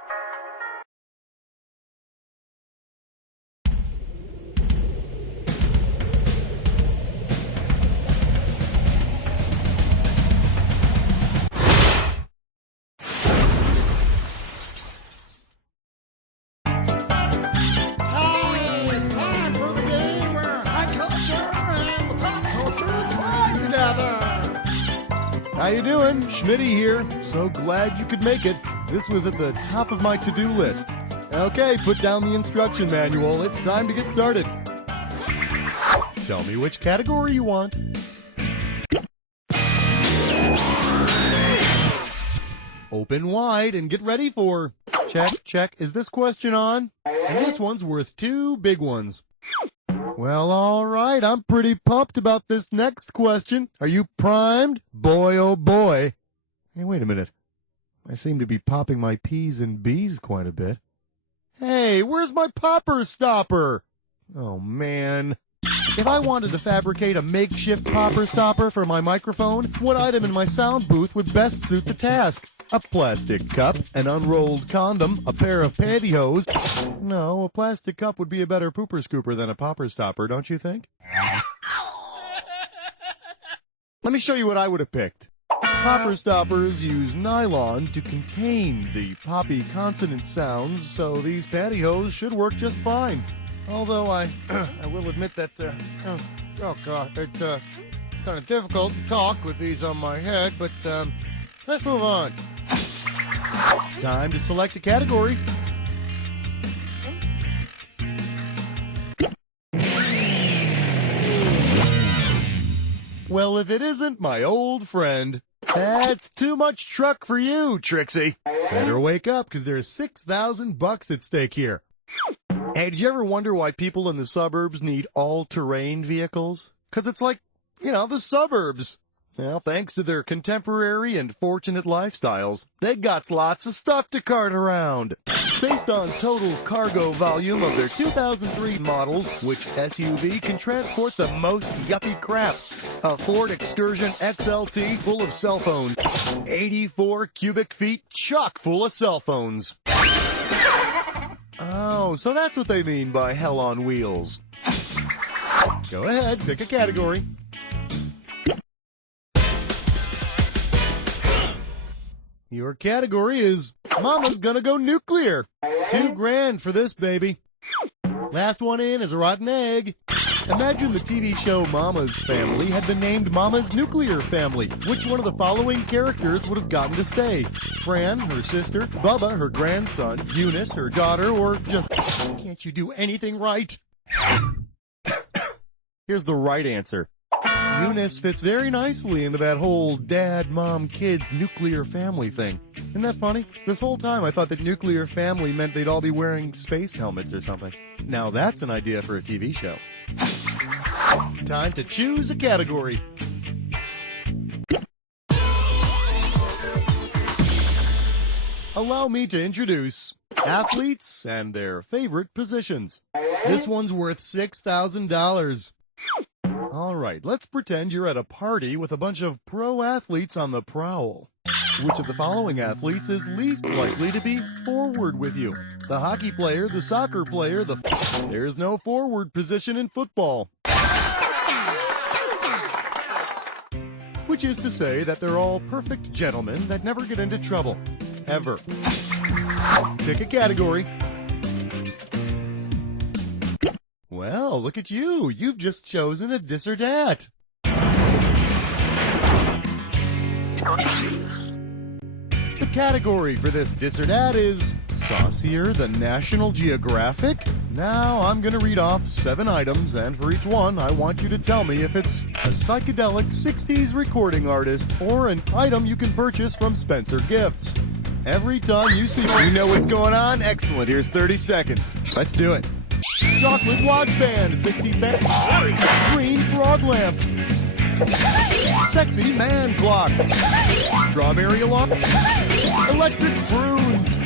How you doing? Schmitty here. So glad you could make it. This was at the top of my to-do list. Okay, put down the instruction manual. It's time to get started. Tell me which category you want. Open wide and get ready for... Check. Is this question on? And this one's worth 2 big ones. Well, all right. I'm pretty pumped about this next question. Are you primed? Boy, oh boy. Hey, wait a minute. I seem to be popping my P's and B's quite a bit. Hey, where's my popper stopper? Oh, man. If I wanted to fabricate a makeshift popper stopper for my microphone, what item in my sound booth would best suit the task? A plastic cup, an unrolled condom, a pair of pantyhose. No, a plastic cup would be a better pooper scooper than a popper stopper, don't you think? Let me show you what I would have picked. Popper stoppers use nylon to contain the poppy consonant sounds, so these pantyhose should work just fine. Although I will admit that, it's kind of difficult to talk with these on my head, but let's move on. Time to select a category. Well, if it isn't my old friend, that's too much truck for you, Trixie. Better wake up, because there's $6,000 at stake here. Hey, did you ever wonder why people in the suburbs need all-terrain vehicles? Because it's like, the suburbs. Well, thanks to their contemporary and fortunate lifestyles, they got lots of stuff to cart around. Based on total cargo volume of their 2003 models, which SUV can transport the most yuppie crap? A Ford Excursion XLT full of cell phones. 84 cubic feet chock full of cell phones. Oh, so that's what they mean by hell on wheels. Go ahead, pick a category. Your category is Mama's Gonna Go Nuclear. $2,000 for this, baby. Last one in is a rotten egg. Imagine the TV show Mama's Family had been named Mama's Nuclear Family. Which one of the following characters would have gotten to stay? Fran, her sister, Bubba, her grandson, Eunice, her daughter, or just, can't you do anything right? Here's the right answer. Eunice fits very nicely into that whole dad, mom, kids, nuclear family thing. Isn't that funny? This whole time I thought that nuclear family meant they'd all be wearing space helmets or something. Now that's an idea for a TV show. Time to choose a category. Allow me to introduce athletes and their favorite positions. This one's worth $6,000. All right, let's pretend you're at a party with a bunch of pro athletes on the prowl. Which of the following athletes is least likely to be forward with you? The hockey player, the soccer player, There's no forward position in football. Which is to say that they're all perfect gentlemen that never get into trouble. Ever. Pick a category. Well, look at you. You've just chosen a dis or dat. The category for this dis or dat is Saucier than National Geographic. Now I'm going to read off 7 items, and for each one, I want you to tell me if it's a psychedelic 60s recording artist or an item you can purchase from Spencer Gifts. Every time you see, you know what's going on? Excellent. Here's 30 seconds. Let's do it. Chocolate Watch Band, 60s band. Green Frog Lamp. Sexy Man Clock. Strawberry Alarm. Electric Prunes.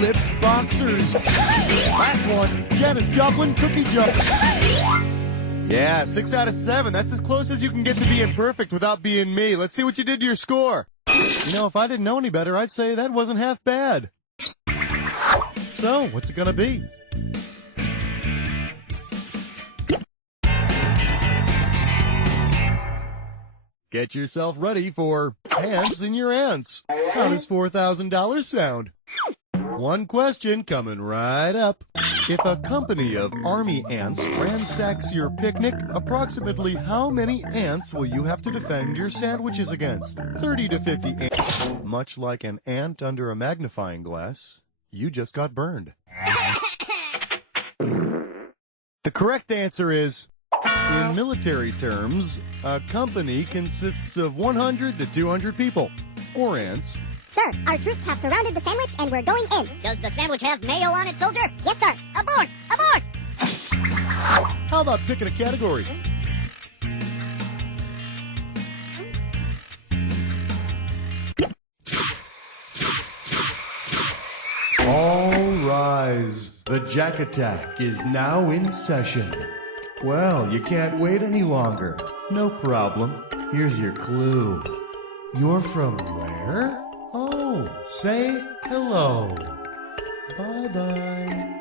Lips boxers. Last one, Janis Joplin cookie jump. Yeah, 6 out of 7. That's as close as you can get to being perfect without being me. Let's see what you did to your score. You know, if I didn't know any better, I'd say that wasn't half bad. So, what's it gonna be? Get yourself ready for ants in your ants. How does $4,000 sound? One question coming right up. If a company of army ants ransacks your picnic, approximately how many ants will you have to defend your sandwiches against? 30 to 50 ants. Much like an ant under a magnifying glass, you just got burned. The correct answer is, in military terms, a company consists of 100 to 200 people, or ants. Sir, our troops have surrounded the sandwich and we're going in. Does the sandwich have mayo on it, soldier? Yes, sir. Abort! Abort! How about picking a category? All rise. The Jack Attack is now in session. Well, you can't wait any longer. No problem. Here's your clue. You're from where? Oh, say hello. Bye-bye.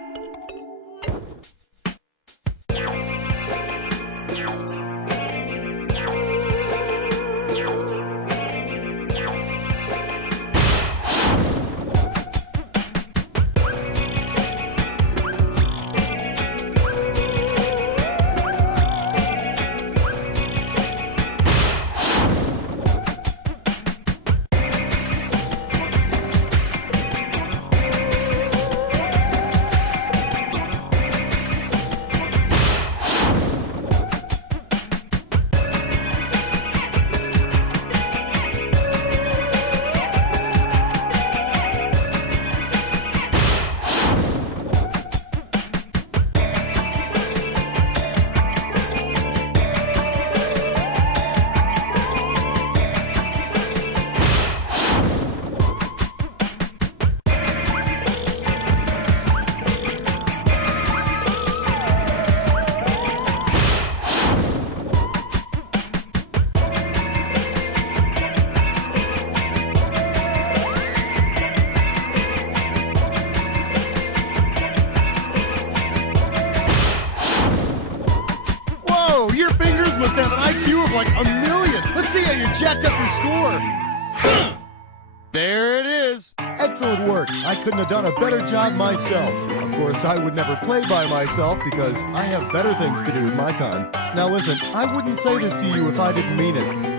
Your fingers must have an IQ of like 1,000,000. Let's see how you jacked up your score. There it is. Excellent work. I couldn't have done a better job myself. Of course, I would never play by myself because I have better things to do with my time. Now listen, I wouldn't say this to you if I didn't mean it.